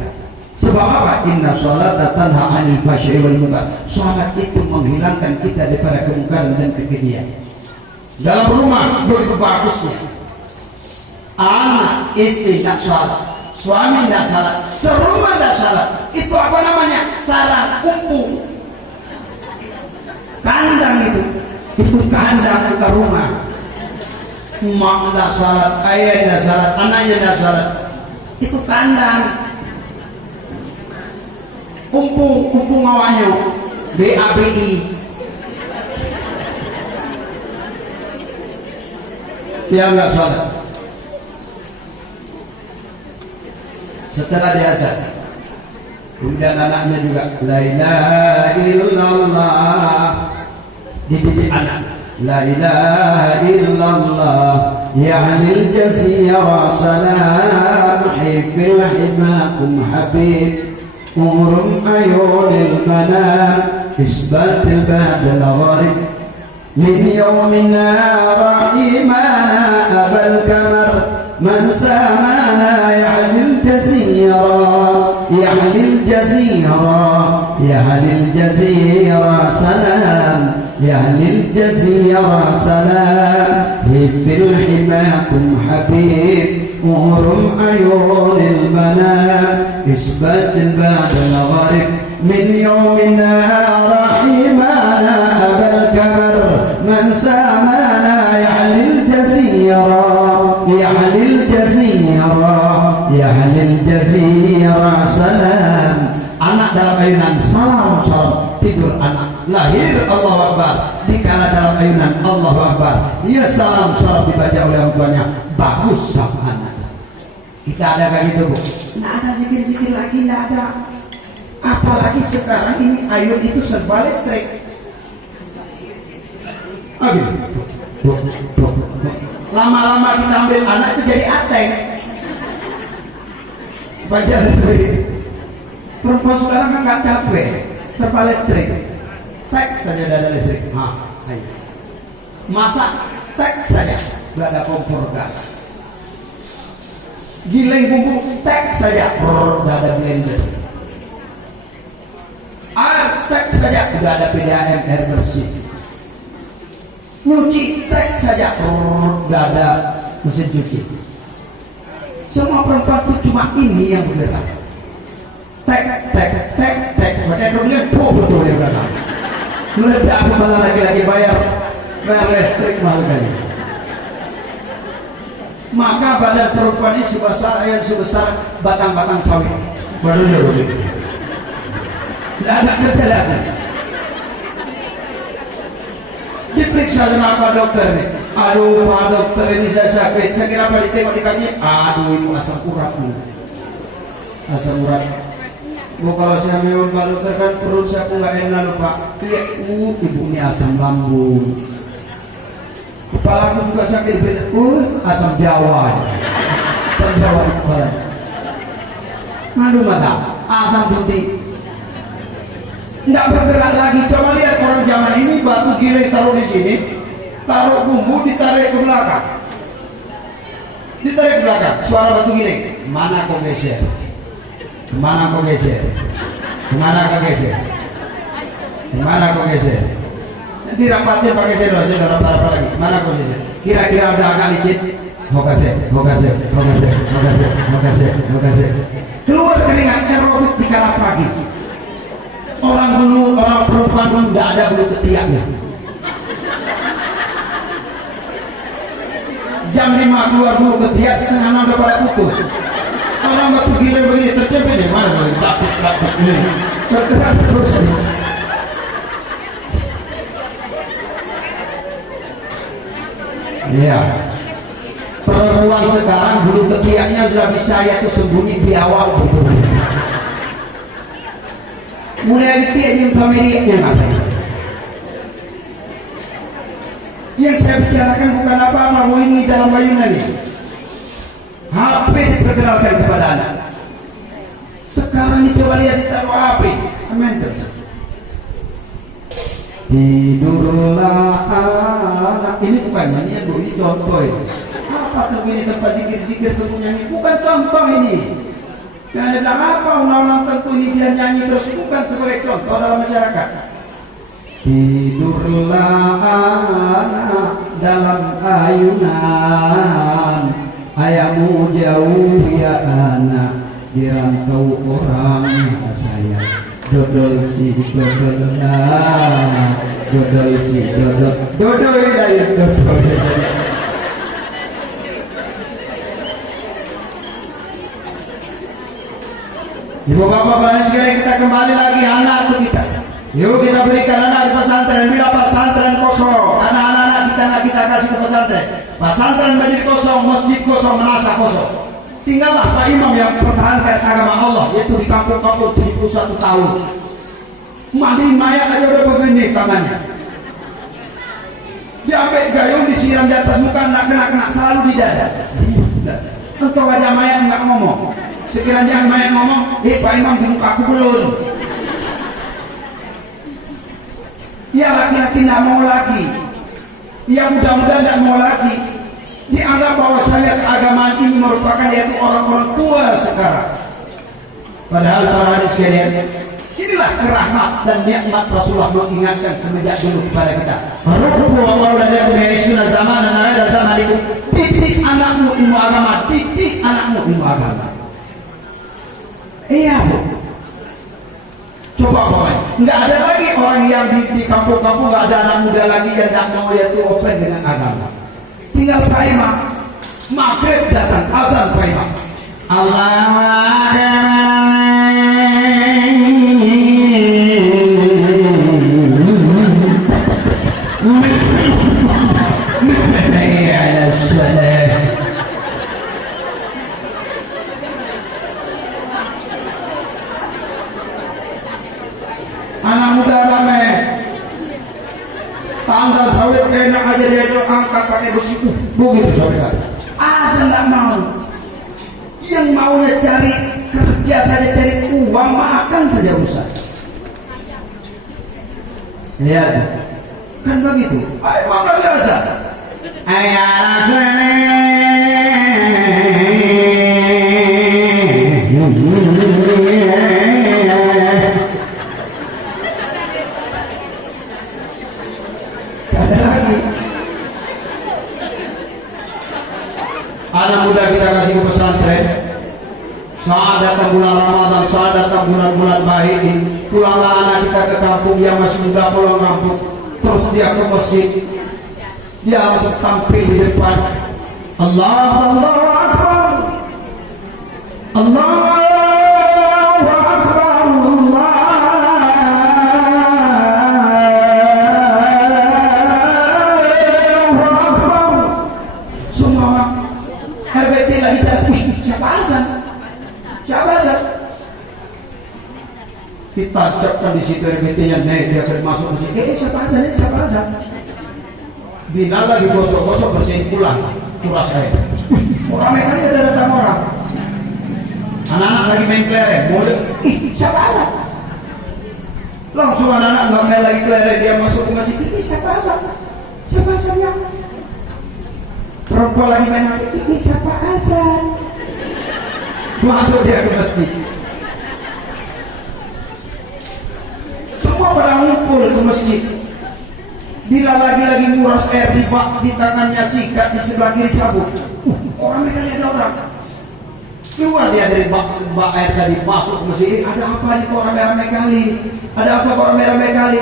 Sebab apa? Inna sholata tanha 'anil fahsya'i wal munkar. Salat itu menghilangkan kita daripada kemungkaran dan kekejian. Dalam rumah begitu bagusnya. Anak, istri tak salat, suami tak salat, serumah tak salat. Itu apa namanya? Sarang kumpul. Kandang itu kandang bukan rumah. Mak tak salat, ayah tak salat, anaknya tak salat. Itu kandang. Kumpul ngawanya BABI. Dia enggak salat. Setelah dia azan, kemudian anaknya juga la ilaha illallah, dididik anak la ilaha illallah ya'lil jazira salam hifil himakum habib umrum ayunil manam isbatil badal gharib min yawmina rahimana abal kamar man samana ya'lil jazira ya'lil jazira ya'lil jazira salam ya'lil jazira salam hifil himakum habib muhrum ayunil manam isbatil badal gharib min yawmina rahimana abal kamar man samana ya'lil jazira ya'lil jazira ya'lil jazira salam. Anak dalam ayunan salam salam, tidur anak, lahir Allahu Akbar, dikala dalam ayunan Allahu Akbar, ya salam salam dibaca oleh orang tuanya, bagus sama anak. Kita ada kayak gitu bu? Nggak ada zikir-zikir lagi, nggak ada. Apalagi sekarang ini ayun itu serba listrik. Lama-lama kita ambil anak itu jadi ateng. Baca perempuan sekarang kan nggak capek, serba listrik, tek saja dada listrik. Ayo. Masak, tek saja, nggak ada kompor gas. Giling bumbu, tek saja, nggak ada blender. Air, tek saja, udah ada PDAM, air bersih. Nyuci, tek saja, nggak ada mesin cuci. Semua perempuan itu cuma ini yang beneran. Tek. Pakai drone betul ya benar. Meledak kepala laki-laki bayar listrik mahal kali. Maka badan perempuan ini sebesar batang-batang sawit. Baru dia. Tidak ada kerja lagi. Diperiksa sama Pak Dokter nih. Aduh Pak Dokter ini saya sakit. Saya kira apa ditengok di kaki. Aduh itu asam urat. Asam urat. Bu kalau saya memang Pak Dokter kan perut saya nggak enak loh Pak. Lihat, ibu ini asam lambung. Kepala aku juga sakit. Asam Jawa. Asam Jawa di kepala. Aduh mata. Asam putih. Nggak bergerak lagi. Coba lihat orang zaman ini batu giling taruh di sini, taruh bumbu ditarik ke belakang, ditarik ke belakang. Suara batu giling. Mana kau geser? Kemana kau geser? Kemana kau geser? Kemana kau geser? Nanti rapatnya pakai sendok apa lagi? Mana kau geser? Kira-kira udah agak licin. Mau kasih. Keluar keringat aerobik di kala pagi. Orang perempuan dulu nggak ada bulu ketiaknya. Jam 5 keluar bulu ketiak, setengah 6 udah pada putus. Orang batu giling begini tercepet di mana boleh dapet ini bergerak terus. Iya. Perempuan sekarang bulu ketiaknya sudah bisa ya tuh sembunyi di awal betul. Mulai ditiak yang kameriaknya ngapain? Yang saya bicarakan bukan apa-apa, mau ini dalam bayunan ini. HP diperkenalkan kepada anak. Sekarang ini coba lihat ditaruh HP. Amin terus. Tidurlah anak. Ini bukan nyanyian bu, ini contoh ini. Apa tuh ini tempat zikir-zikir tentunya ini? Bukan contoh ini. Yang ada bilang apa undang-undang tentu ini dia nyanyi terus, bukan sebagai contoh dalam masyarakat. Tidurlah anak dalam ayunan, ayahmu jauh ya anak, di rantau orang sayang. Dodol si dodol lah, dodol si dodol, dodol ya dodol. Ibu bapak berani sekali kita kembali lagi anak kita. Yuk kita berikan anak di pesantren. Bila pesantren kosong, anak-anak kita kasih ke pesantren. Pesantren menjadi kosong, masjid kosong, menasa kosong. Tinggallah Pak Imam yang pertahankan agama Allah, yaitu di kampung-kampung 71 tahun. Mandiin mayat aja udah begini tangannya. Diambil gayung disiram di atas muka, nggak kena selalu di dada. Untuk wajah mayat nggak ngomong. Sekiranya mayat ngomong, Pak Imam di muka aku belum. Ya laki-laki tidak mau lagi. Ya mudah-mudahan tidak mau lagi. Dianggap bahwa saya keagamaan ini merupakan yaitu orang-orang tua sekarang. Padahal para hadis sekalian, inilah rahmat dan nikmat Rasulullah mengingatkan semenjak dulu kepada kita. Didik anakmu ilmu agama, didik anakmu ilmu agama. Iya bu. Coba kawan, nggak ada lagi orang yang di kampung-kampung nggak ada anak muda lagi yang tidak mau yaitu open dengan agama. Tinggal Pak Imam, maghrib datang azan Pak Imam. Allahu anak muda ramai, tanda sawit enak Begitu saudara. Asal nggak mau, yang maunya cari kerja saja, cari uang makan saja usah. Lihat, kan begitu. Ayo mama biasa. Ayah rasanya. Ada lagi. Anak muda kita kasih ke pesantren. Saat datang bulan Ramadan, saat datang bulan-bulan baik ini, pulanglah anak kita ke kampung yang masih muda, pulang kampung. Terus dia ke masjid, dia langsung tampil di depan. Allahu Akbar, Allahu Akbar, Allahu Akbar. Semua RBT lagi tadi, siapa azan? Siapa azan? Ditancapkan di situ RBT-nya naik, dia akan masuk masjid. Siapa azan? Siapa azan? Bila lagi gosok-gosok bersihin pulang kuras saya. Orang mereka ini ada datang orang. Anak-anak lagi main kelereng, mode. Siapa azan? Langsung anak-anak nggak main lagi kelereng, dia masuk ke masjid. Siapa azan? Siapa azan ya? Perempuan lagi main HP. Siapa azan? Masuk dia ke masjid. Semua pada ngumpul ke masjid. Bila lagi-lagi nguras air di tangannya sikat, di sebelah kiri sabuk. Orang mereka lihat orang. Keluar dia dari bak air tadi, masuk ke masjid. Ada apa nih kok rame-rame kali? Ada apa kok rame-rame kali?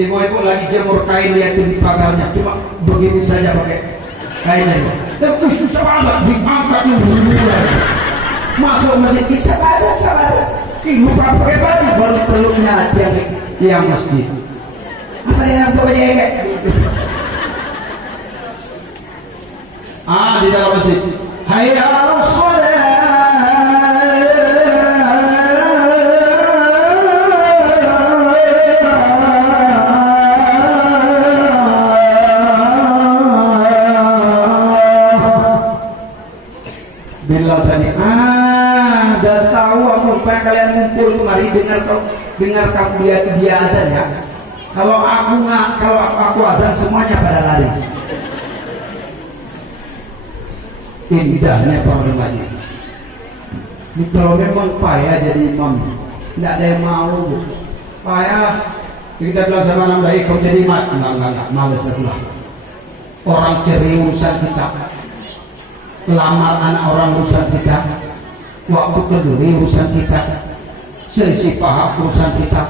Ibu-ibu lagi jemur kain, lihat di pagarnya. Cuma begini saja pakai kain itu. Terus siapa azan? Diangkat nih dulu. Masuk masjid, siapa azan? Ibu pakai baju baru peluknya yang masjid. Apa yang coba dia di dalam masjid. Hayya 'alas shalah. Bila tadi ada tahu aku supaya kalian ngumpul kemari dengar kamu dia azan ya. Kalau aku azan semuanya pada lari. Indahnya panglima ini. Kalau memang payah jadi imam, tidak ada yang mau. Payah. Kita bilang sama anak baik, kau jadi imam. Enggak, males sebelah. Orang ceri urusan kita, lamar anak orang urusan kita, waktu keduri urusan kita, selisih paham urusan kita.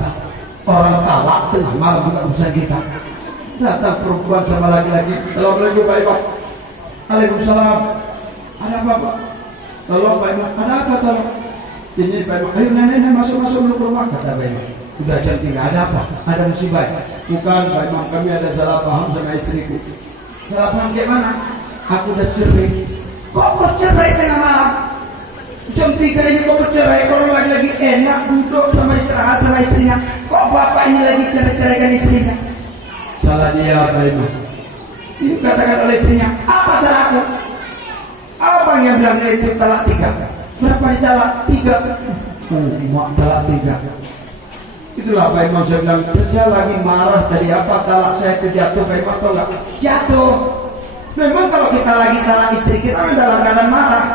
Orang talak tengah malam juga urusan kita. Datang perempuan sama laki-laki. Assalamualaikum Pak Imam. Waalaikumsalam. Ada apa Pak? Tolong Pak Imam. Ada apa tolong? Ini Pak Imam. Ayo nenek masuk ke rumah. Kata Pak Imam. Udah jam 3. Ada apa? Ada musibah? Bukan Pak Imam. Kami ada salah paham sama istriku. Salah paham gimana? Aku udah cerai. Kok cerai tengah malam? Jam 3 ini kok bercerai? Kalau lagi enak duduk sama istirahat sama istrinya. Kok bapak ini lagi cerai-ceraikan istrinya? Salah dia Pak Imam. Ini katakan oleh istrinya, apa salahku? Apa yang bilang itu talak 3? Berapa ditalak? 3. Mak talak 3. Itulah Pak Imam, saya bilang, saya lagi marah tadi, apa talak saya itu jatuh Pak Imam atau enggak? Jatuh. Memang kalau kita lagi talak istri kita dalam keadaan marah,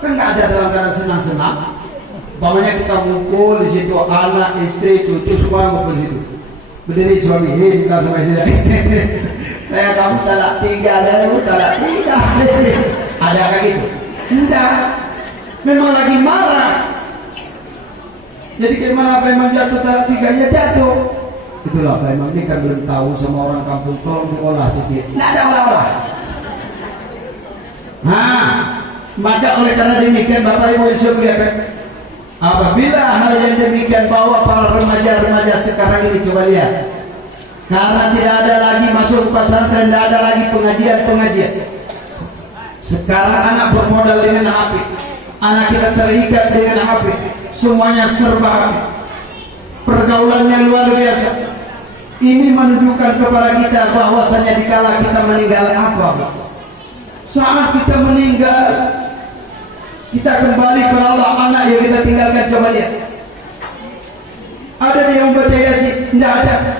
kan nggak ada dalam keadaan senang-senang. Umpamanya kita ngumpul di situ, anak, istri, cucu semua ngumpul di situ. Berdiri suami, bukan sama istri. Saya kamu talak 3, saya talak 3. Ada kayak gitu? Enggak. Memang lagi marah. Jadi gimana Pak Imam jatuh talak 3-nya jatuh. Itulah Pak Imam ini kan belum tahu sama orang kampung, tolong diolah sedikit. Nggak ada olah-olah. Maka oleh karena demikian Bapak Ibu yang saya muliakan, apabila hal yang demikian bawa para remaja-remaja sekarang ini, coba lihat, karena tidak ada lagi masuk pesantren, tidak ada lagi pengajian. Sekarang anak bermodal dengan HP, anak kita terikat dengan HP, semuanya serba HP, pergaulannya luar biasa. Ini menunjukkan kepada kita bahwasanya dikala kita meninggal apa? Saat kita meninggal, kita kembali kepada Allah. Anak yang kita tinggalkan, coba lihat. Ada dia yang baca Yasin? Tidak ada.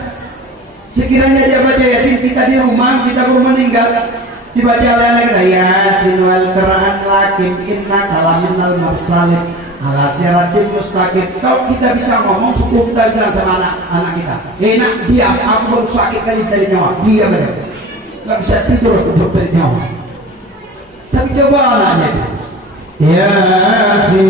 Sekiranya dia baca Yasin, kita di rumah, kita baru meninggal, dibaca oleh anak kita, Yasin wal Qur'an lakim inna kalaminal mursalin ala siratin mustaqim. Kalau kita bisa ngomong, cukup kita bilang sama anak kita, nak diam, aku baru sakit kali dari nyawa, diam aja, nggak bisa tidur aku dari nyawa. Tapi coba anaknya, Yasin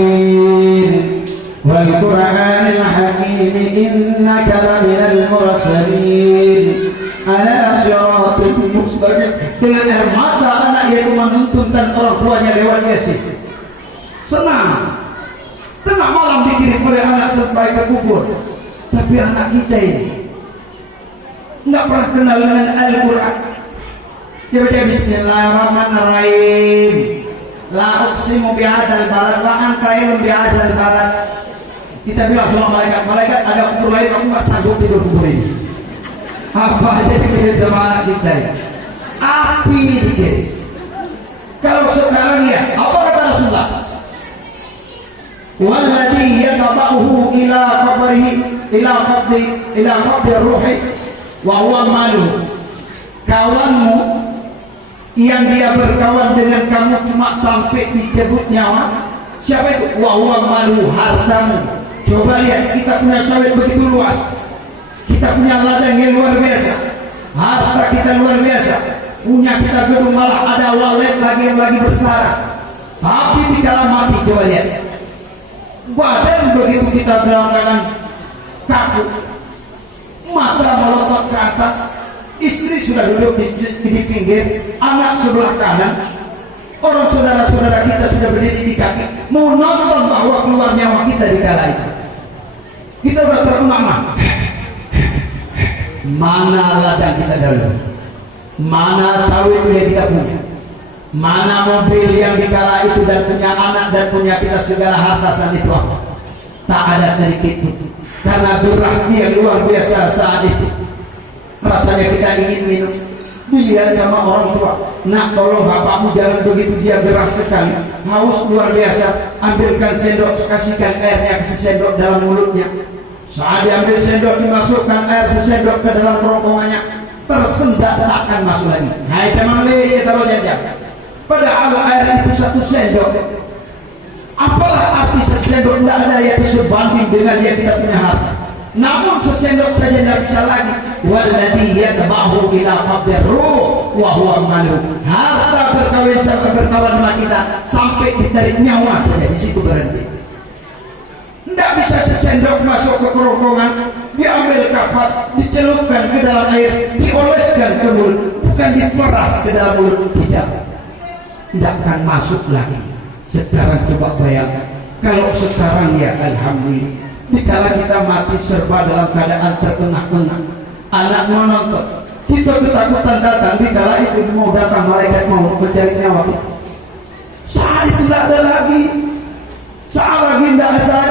wal Qur'anil hakim innaka laminal mursalin ala siratin mustaqim. Dengan air mata anak itu menuntunkan orang tuanya lewat Yasin. Senang. Tengah malam dikirim oleh anak sampai ke kubur. Tapi anak kita ini tidak pernah kenal dengan Al-Quran. Dia baca Bismillahirrahmanirrahim. La uqsimu bihadzal balad wa anta ilmun bihadzal balad. Kita bilang sama malaikat, ada kubur lain, aku nggak sanggup tidur kubur ini. Apa aja dikirim sama anak kita ini? Api dikirim. Kalau sekarang ya, apa kata Rasulullah? Walladhi yatabahu ila qabdi ruhi wa huwa malu. Kawanmu yang dia berkawan dengan kamu cuma sampai dicabut nyawa, siapa itu? Wa huwa malu, hartamu. Coba lihat, kita punya sawit begitu luas, kita punya ladang yang luar biasa, harta kita luar biasa, punya kita gedung, malah ada walet lagi yang lagi bersara. Tapi di dalam mati, coba lihat, badan begitu kita dalam keadaan kaku, mata melotot ke atas, istri sudah duduk di pinggir, anak sebelah kanan, orang saudara-saudara kita sudah berdiri di kaki, mau nonton bahwa keluar nyawa kita di kala itu. Kita sudah terengah-engah. Mana ladang kita dahulu, mana sawit yang kita punya, mana mobil yang di kala itu, dan punya anak dan punya kita segala harta saat itu apa? Tak ada sedikit pun. Karena durhaka yang luar biasa saat itu. Rasanya kita ingin minum. Dilihat sama orang tua, nak tolong bapakmu jangan begitu, dia gerah sekali, haus luar biasa, ambilkan sendok, kasihkan airnya ke sendok dalam mulutnya. Saat diambil sendok, dimasukkan air sesendok ke dalam kerongkongannya, tersendat tak akan masuk lagi. Hai teman dia taruh jajan. Padahal air itu satu sendok. Apalah arti sesendok, tidak ada yang sebanding dengan yang kita punya harta. Namun sesendok saja tidak bisa lagi. Walladhi yatba'hu ila qabdir ruh wa huwa malu. Harta berkawin sama berkawan sama kita sampai ditarik nyawa saja, di situ berhenti. Tidak bisa sesendok masuk ke kerongkongan, diambil kapas, dicelupkan ke dalam air, dioleskan ke mulut, bukan diperas ke dalam mulut. Tidak akan masuk lagi. Sekarang coba bayangkan, kalau sekarang ya alhamdulillah, dikala kita mati serba dalam keadaan terengah-engah, anak mau nonton, kita ketakutan datang, dikala itu mau datang malaikat mau mencari nyawa. Saat itu tidak ada lagi, saat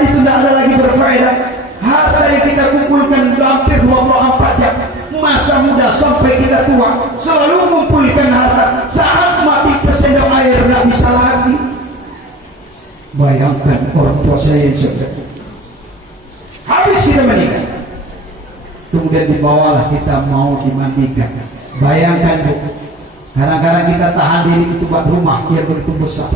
itu tidak ada lagi berfaedah. Harta yang kita kumpulkan hampir 24 jam, masa muda sampai kita tua, selalu mengumpulkan harta. Saat mati sesendok air tidak bisa lagi. Bayangkan orang tua saya yang sedang habis kita meninggal, kemudian dibawalah kita mau dimandikan. Bayangkan Bu, kadang-kadang kita tahan diri itu buat rumah yang begitu besar,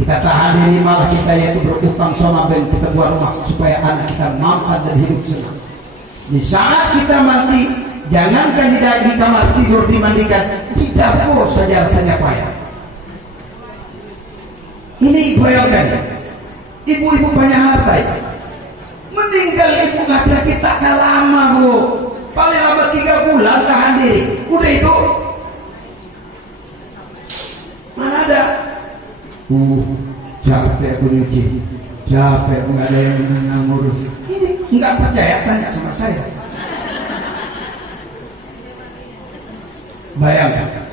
kita tahan diri malah kita yaitu berutang sama bank, kita buat rumah supaya anak kita makan dan hidup senang. Di saat kita mati, jangankan di kamar tidur dimandikan, di dapur saja rasanya payah. Ini bayangkan, ibu-ibu banyak harta itu, meninggal ibu laki-laki tak lama Bu, paling lama 3 bulan tahan diri, udah itu mana ada. Capek aku nyuci, capek nggak ada yang ngurus. Ini nggak percaya, tanya sama saya. Bayangkan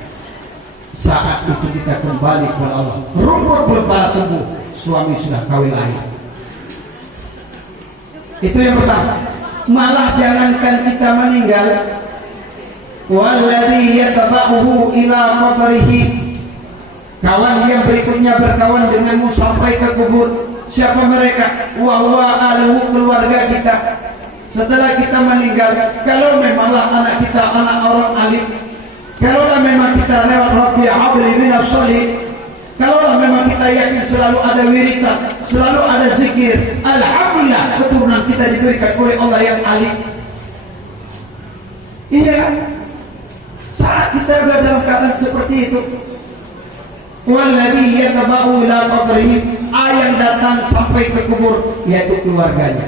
saat itu kita kembali kepada Allah, rumput berbala tumbuh, suami sudah kawin lagi. Itu yang pertama. Malah jangankan kita meninggal, walladzi yatba'uhu ila qabrihi, kawan yang berikutnya berkawan denganmu sampai ke kubur. Siapa mereka? Wa huwa ahluhu, keluarga kita. Setelah kita meninggal, kalau memanglah anak kita anak orang alim, kalaulah memang kita lewat Rabbi habli minas sholihin, kalaulah memang kita yakin selalu ada wiridan, selalu ada zikir, alhamdulillah keturunan kita diberikan oleh Allah yang alim. Iya, saat kita berada dalam keadaan seperti itu, walladzi yatba'u ila qabrihi, yang datang sampai ke kubur, yaitu keluarganya.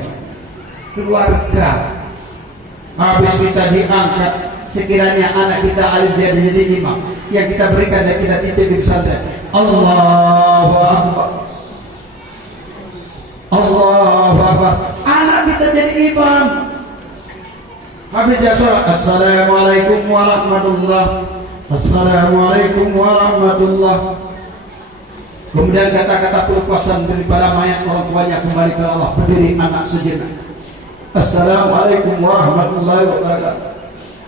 Keluarga habis kita diangkat, sekiranya anak kita alim dia jadi imam, yang kita berikan dan kita titip di pesantren, Allahu Akbar, Allahu Akbar, anak kita jadi imam. Habis ya sholat, assalamualaikum warahmatullah, assalamualaikum warahmatullah. Kemudian kata-kata pelepasan daripada mayat orang tuanya kembali ke Allah, berdiri anak sejenak, assalamualaikum warahmatullahi wabarakatuh.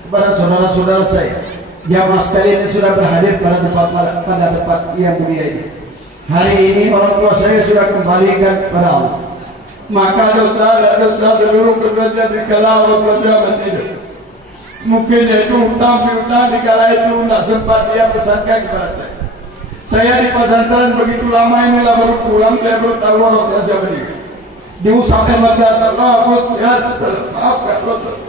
Kepada saudara-saudara saya, jamaah sekalian yang sudah berhadir pada tempat yang mulia ini, hari ini orang tua saya sudah kembalikan kepada Allah. Maka dosa seluruh perbuatan di kala orang tua saya masih hidup. Mungkin itu hutang di kala itu tidak sempat dia pesankan kepada saya. Saya di pesantren begitu lama inilah baru pulang, saya baru tahu orang tua saya meninggal. Diusahakan maka maaf terus.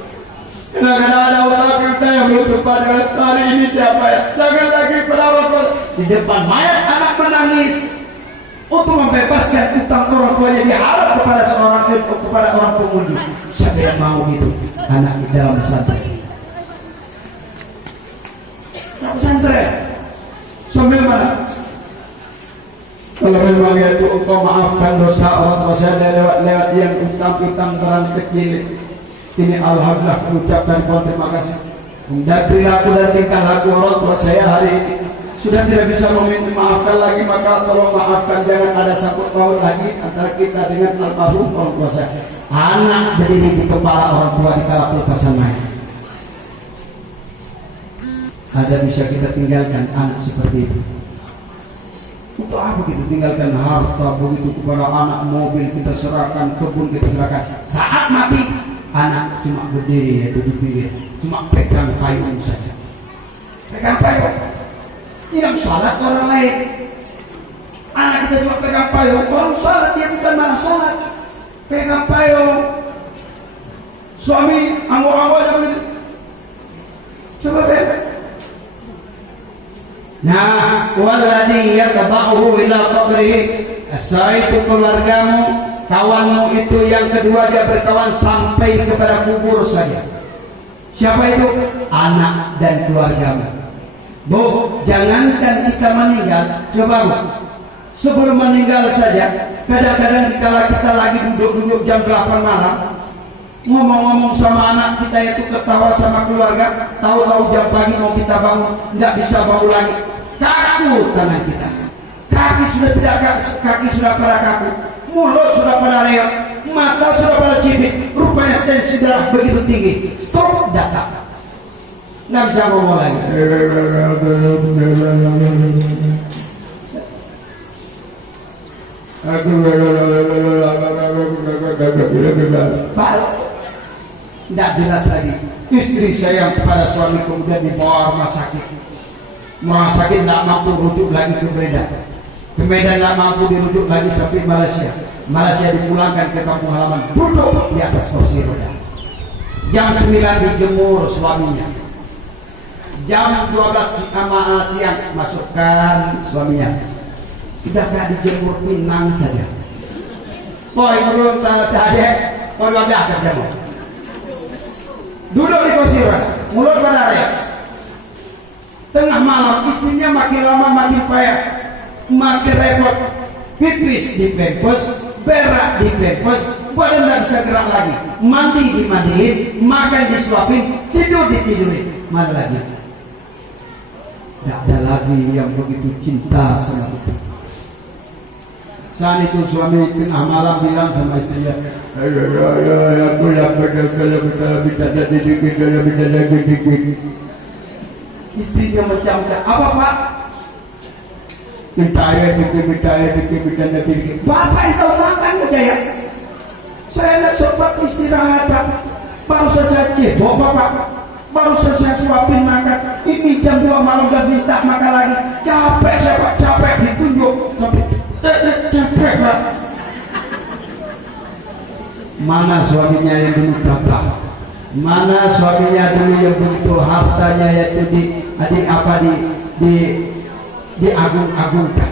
Kadang-kadang ada orang kita yang belum sempat dengan hari ini siapa ya? Jangan lagi perawat di depan mayat anak menangis untuk membebaskan utang orang tuanya, diharap kepada kepada orang pengundi. Siapa yang mau gitu anak di dalam pesantren? Pesantren sambil mana? Kalau memang itu engkau maafkan dosa orang tua saya lewat yang utang-utang terang kecil ini, alhamdulillah mengucapkan terima kasih. Dan perilaku dan tingkah laku orang tua saya hari ini sudah tidak bisa meminta maafkan lagi, maka tolong maafkan, jangan ada sangkut paut lagi antara kita dengan almarhum orang tua saya. Anak berdiri di kepala orang tua di kala pelepasan mayat. Ada bisa kita tinggalkan anak seperti itu? Untuk apa kita tinggalkan harta begitu kepada anak, mobil kita serahkan, kebun kita serahkan. Saat mati, anak cuma berdiri yaitu di pinggir, cuma pegang payung saja. Pegang payung. Yang salat orang lain. Anak kita cuma pegang payung, orang salat dia bukan mana salat. Pegang payung. Suami anggur-anggur aja begitu. Coba bebek. Nah, walladzi yatba'uhu ila qabrihi, itu keluargamu, kawanmu itu yang kedua dia berkawan sampai kepada kubur saja. Siapa itu? Anak dan keluargamu. Bu, jangankan kita meninggal, coba bu, sebelum meninggal saja, kadang-kadang dikala kita lagi duduk-duduk jam 8 malam, ngomong-ngomong sama anak kita itu, ketawa sama keluarga, tahu-tahu jam pagi mau kita bangun, tidak bisa bangun lagi, kaku tangan kita, kaki sudah tidak kaku, kaki sudah pada kaku, mulut sudah pada reot, mata sudah pada cipit, rupanya tensi darah begitu tinggi, stroke datang, nggak bisa ngomong lagi. Tidak jelas lagi. Istri saya kepada suami kemudian dibawa rumah sakit. Rumah sakit tidak mampu rujuk lagi ke Medan. Ke Medan tidak mampu dirujuk lagi sampai Malaysia. Malaysia dipulangkan ke kampung halaman, duduk di atas kursi roda. Jam 9 dijemur suaminya. Jam 12 siang masukkan suaminya. Tidaklah dijemur pinang saja. Boy, belum ada. Boy, ada jemur. Duduk di kursi roda, mulut pada reak. Tengah malam istrinya makin lama makin payah, makin repot. Pipis di pempes, berak di pempes, badan tidak bisa gerak lagi. Mandi dimandiin, makan disuapin, tidur ditidurin. Mana lagi? Tidak ada lagi yang begitu cinta sama itu. Saat itu suami tengah malam bilang sama istrinya, aku lapar kalau kita dikit. Istrinya mencam-cam, apa Pak? Minta air dikit. Bapak itu makan aja ya. Saya nak sempat istirahat Pak. Baru saja cebok Bapak. Baru saja suapin makan. Ini jam 2 malam udah minta makan lagi. Capek saya Pak, capek ditunjuk. Capek Pak. Mana suaminya yang dulu dapat? Mana suaminya dulu yang begitu hartanya yaitu diagung-agungkan?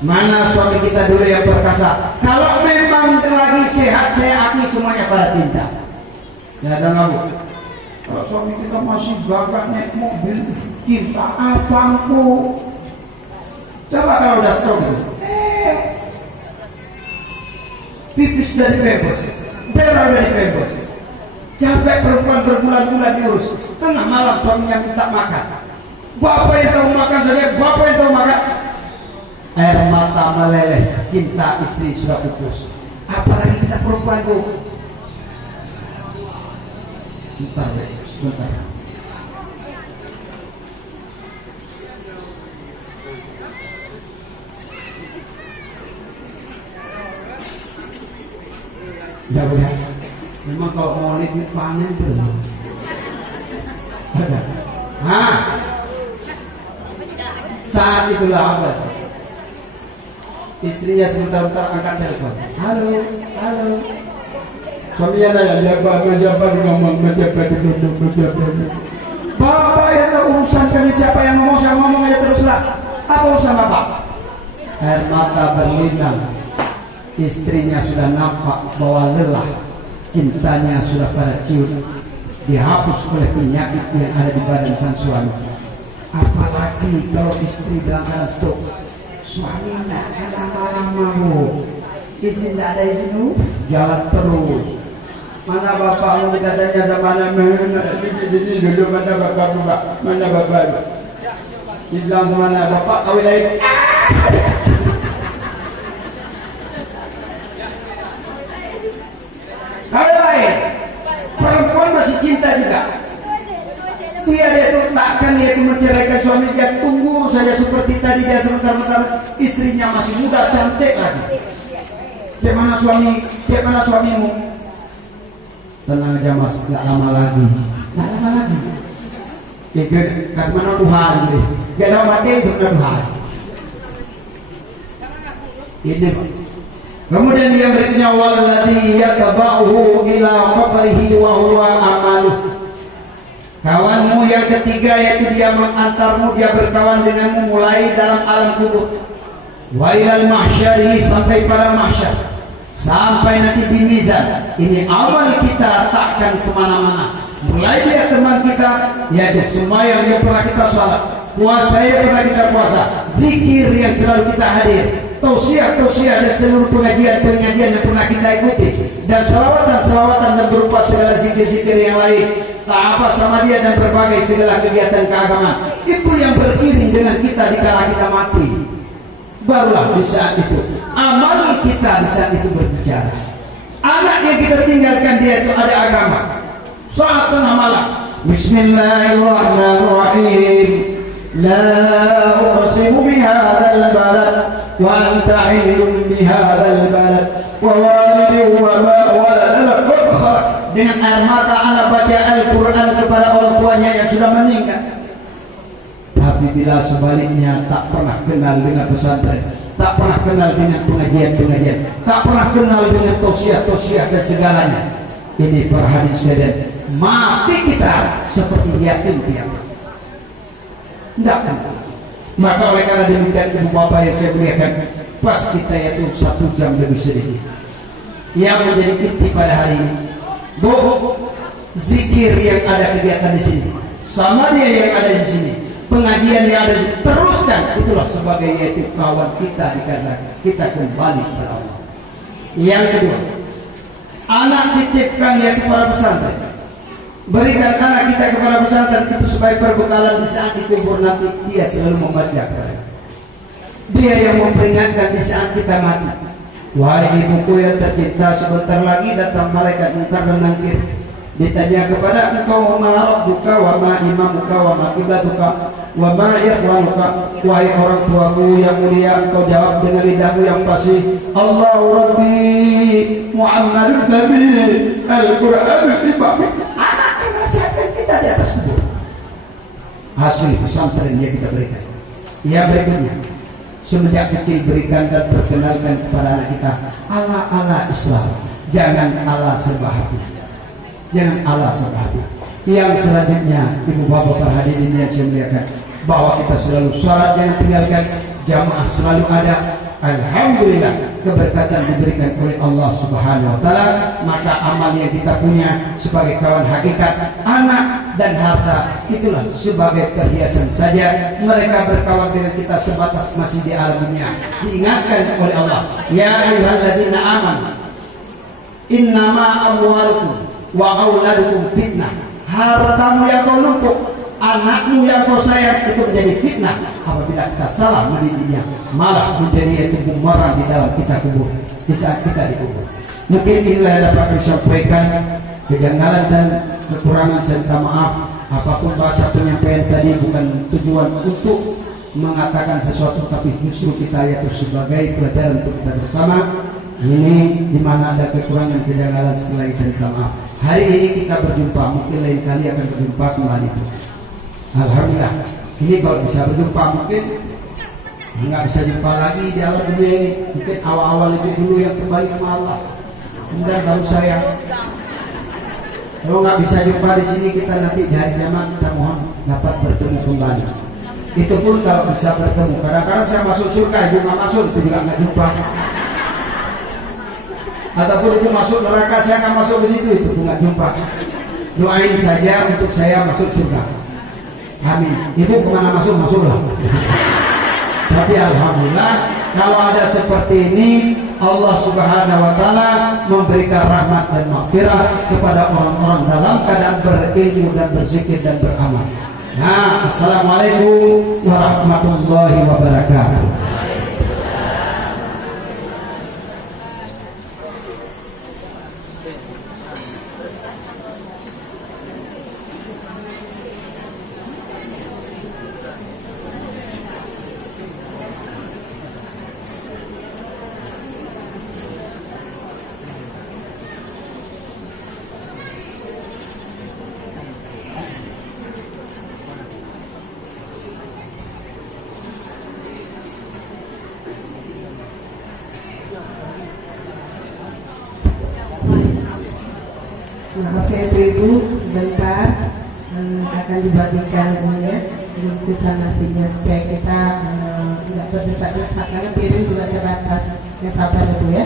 Mana suami kita dulu yang perkasa? Kalau memang lagi sehat, saya akui semuanya pada cinta. Ya ada ngaku. Kalau suami kita masih gagah naik mobil, cinta abangku. Coba kalau udah strong, pipis dari bebas, berak dari bebas. Capek perempuan berbulan-bulan diurus. Tengah malam suaminya minta makan. Bapak yang tahu makan saja, bapak yang tahu makan. Air mata meleleh, cinta istri sudah pupus. Apalagi kita perempuan itu. Sebentar. Udah. Memang kalau mau duit panen belum? Ada. Saat itulah apa? Istrinya sebentar-bentar angkat telepon. Halo. Suaminya nanya, jabat ngomong. Bapak yang tahu urusan kami, siapa yang ngomong, saya ngomong aja teruslah. Apa urusan Bapak? Air mata berlinang. Istrinya sudah nampak bahwa lelah, cintanya sudah pada ciut, dihapus oleh penyakit yang ada di badan sang suami. Apalagi kalau istri dalam keadaan stroke, suami tidak akan lama-lama. Izin tidak ada izin, jalan terus. Mana bapakmu katanya sama anak ini duduk mana bapak juga, mana bapak? Dibilang sama anak bapak kawin lain. Kawin lain. Perempuan masih cinta juga. Dia itu takkan dia itu menceraikan suami, dia tunggu saja seperti tadi, dia sebentar-bentar istrinya masih muda cantik lagi. Dia mana suamimu? Tenang aja mas, nggak lama lagi. Kat mana Tuhan gitu. Gak ada mati itu Tuhan. Ini. Kemudian yang berikutnya waladhi yatabahu ila qabrihi wa huwa amaluh. Kawanmu yang ketiga yaitu dia mengantarmu, dia berkawan denganmu mulai dalam alam kubur. Wa ilal mahsyari, sampai pada mahsyar. Sampai nanti di mizan. Ini amal kita takkan kemana-mana. Mulai dia teman kita, yaitu semua yang pernah kita salat, puasa yang pernah kita puasa, zikir yang selalu kita hadir, tausiah dan seluruh pengajian yang pernah kita ikuti, dan selawatan dan berupa segala zikir-zikir yang lain, ta'afah sama dia dan berbagai segala kegiatan keagamaan. Itu yang beriring dengan kita dikala kita mati. Barulah di saat itu amal kita di saat itu berbicara. Anak yang kita tinggalkan dia itu ada agama. Saat tengah malam, Bismillahirrahmanirrahim. La uqsimu bihadzal balad wa anta 'ilmun bihadzal balad wa walidin wa ma walad. Dengan air mata anak baca Al-Quran kepada orang tuanya yang sudah meninggal. Tapi bila sebaliknya tak pernah kenal dengan pesantren, tak pernah kenal dengan pengajian, tak pernah kenal dengan tausiah dan segalanya. Ini para hadirin sekalian, mati kita seperti yatim piatu. Tidak kan? Maka oleh karena demikian ibu bapak yang saya muliakan, pas kita yaitu 1 jam lebih sedikit. Yang menjadi inti pada hari ini, zikir yang ada kegiatan di sini, sama dia yang ada di sini, pengajian yang ada teruskan, itulah sebagai yaitu kawan kita dikarenakan kita kembali kepada Allah. Yang kedua, anak titipkan yaitu para pesantren. Berikan anak kita kepada pesantren itu sebagai perbekalan di saat dikubur nanti, dia selalu membaca. Dia yang memperingatkan di saat kita mati. Wahai ibuku yang tercinta, sebentar lagi datang malaikat munkar dan nakir. Ditanya kepada engkau, ma rabbuka wa ma imamuka wa ma qiblatuka wa ma ikhwanuka. Wahai orang tuaku yang mulia, engkau jawab dengan lidahmu yang fasih, Allah Rabbi Muhammadun Nabi Al-Quranul Imam. Anak yang nasihatkan kita di atas kubur. Hasil pesantren yang kita berikan. Yang berikutnya, semenjak kecil berikan dan perkenalkan kepada anak kita ala Islam, jangan ala sebahati, jangan ala sebahati. Yang selanjutnya, ibu bapak para hadirin yang saya muliakan, bahwa kita selalu sholat jangan tinggalkan, jamaah selalu ada. Alhamdulillah, keberkatan diberikan oleh Allah Subhanahu wa taala. Maka amal yang kita punya sebagai kawan hakikat, anak dan harta, itulah sebagai perhiasan saja. Mereka berkawan dengan kita sebatas masih di alam dunia. Diingatkan oleh Allah, ya ayyuhalladzina amanu innama amwalukum wa auladukum fitnah. Hartamu yang kau numpuk, anakmu yang kau sayang, itu menjadi fitnah. Apabila kita salah mendidiknya, malah menjadi itu bumerang di dalam kita kubur, di saat kita dikubur. Mungkin inilah yang dapat disampaikan. Kejanggalan dan kekurangan saya minta maaf. Apapun bahasa penyampaian tadi bukan tujuan untuk mengatakan sesuatu, tapi justru kita yaitu sebagai pelajaran untuk kita bersama. Ini dimana ada kekurangan, kejanggalan, sekali lagi saya minta maaf. Hari ini kita berjumpa, mungkin lain kali akan berjumpa kembali. Alhamdulillah, ini kalau bisa berjumpa, mungkin nggak bisa jumpa lagi di alam dunia ini. Mungkin awal-awal itu dulu yang kembali ke Allah, kemudian baru saya. Kalau nggak bisa jumpa di sini, kita nanti di hari kiamat kita mohon dapat bertemu kembali. Itu pun kalau bisa bertemu. Kadang-kadang saya masuk surga, juga masuk itu juga nggak jumpa. Ataupun itu masuk neraka, saya nggak masuk ke situ, itu pun nggak jumpa. Doain saja untuk saya masuk surga. Amin. Ibu kemana masuk, masuklah. Tapi alhamdulillah, kalau ada seperti ini, Allah Subhanahu wa taala memberikan rahmat dan maghfirah kepada orang-orang dalam keadaan berilmu dan berzikir dan beramal. Nah, assalamualaikum warahmatullahi wabarakatuh. Maaf ya Ibu, sebentar akan dibagikan ini ya, bungkusan nasinya supaya kita tidak berdesak-desak karena piring juga terbatas. Ya sabar Ibu ya.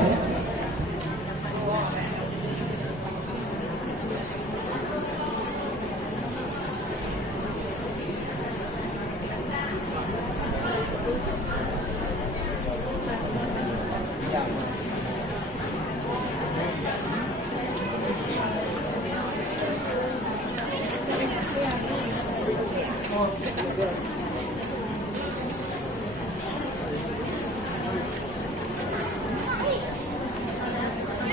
Oh,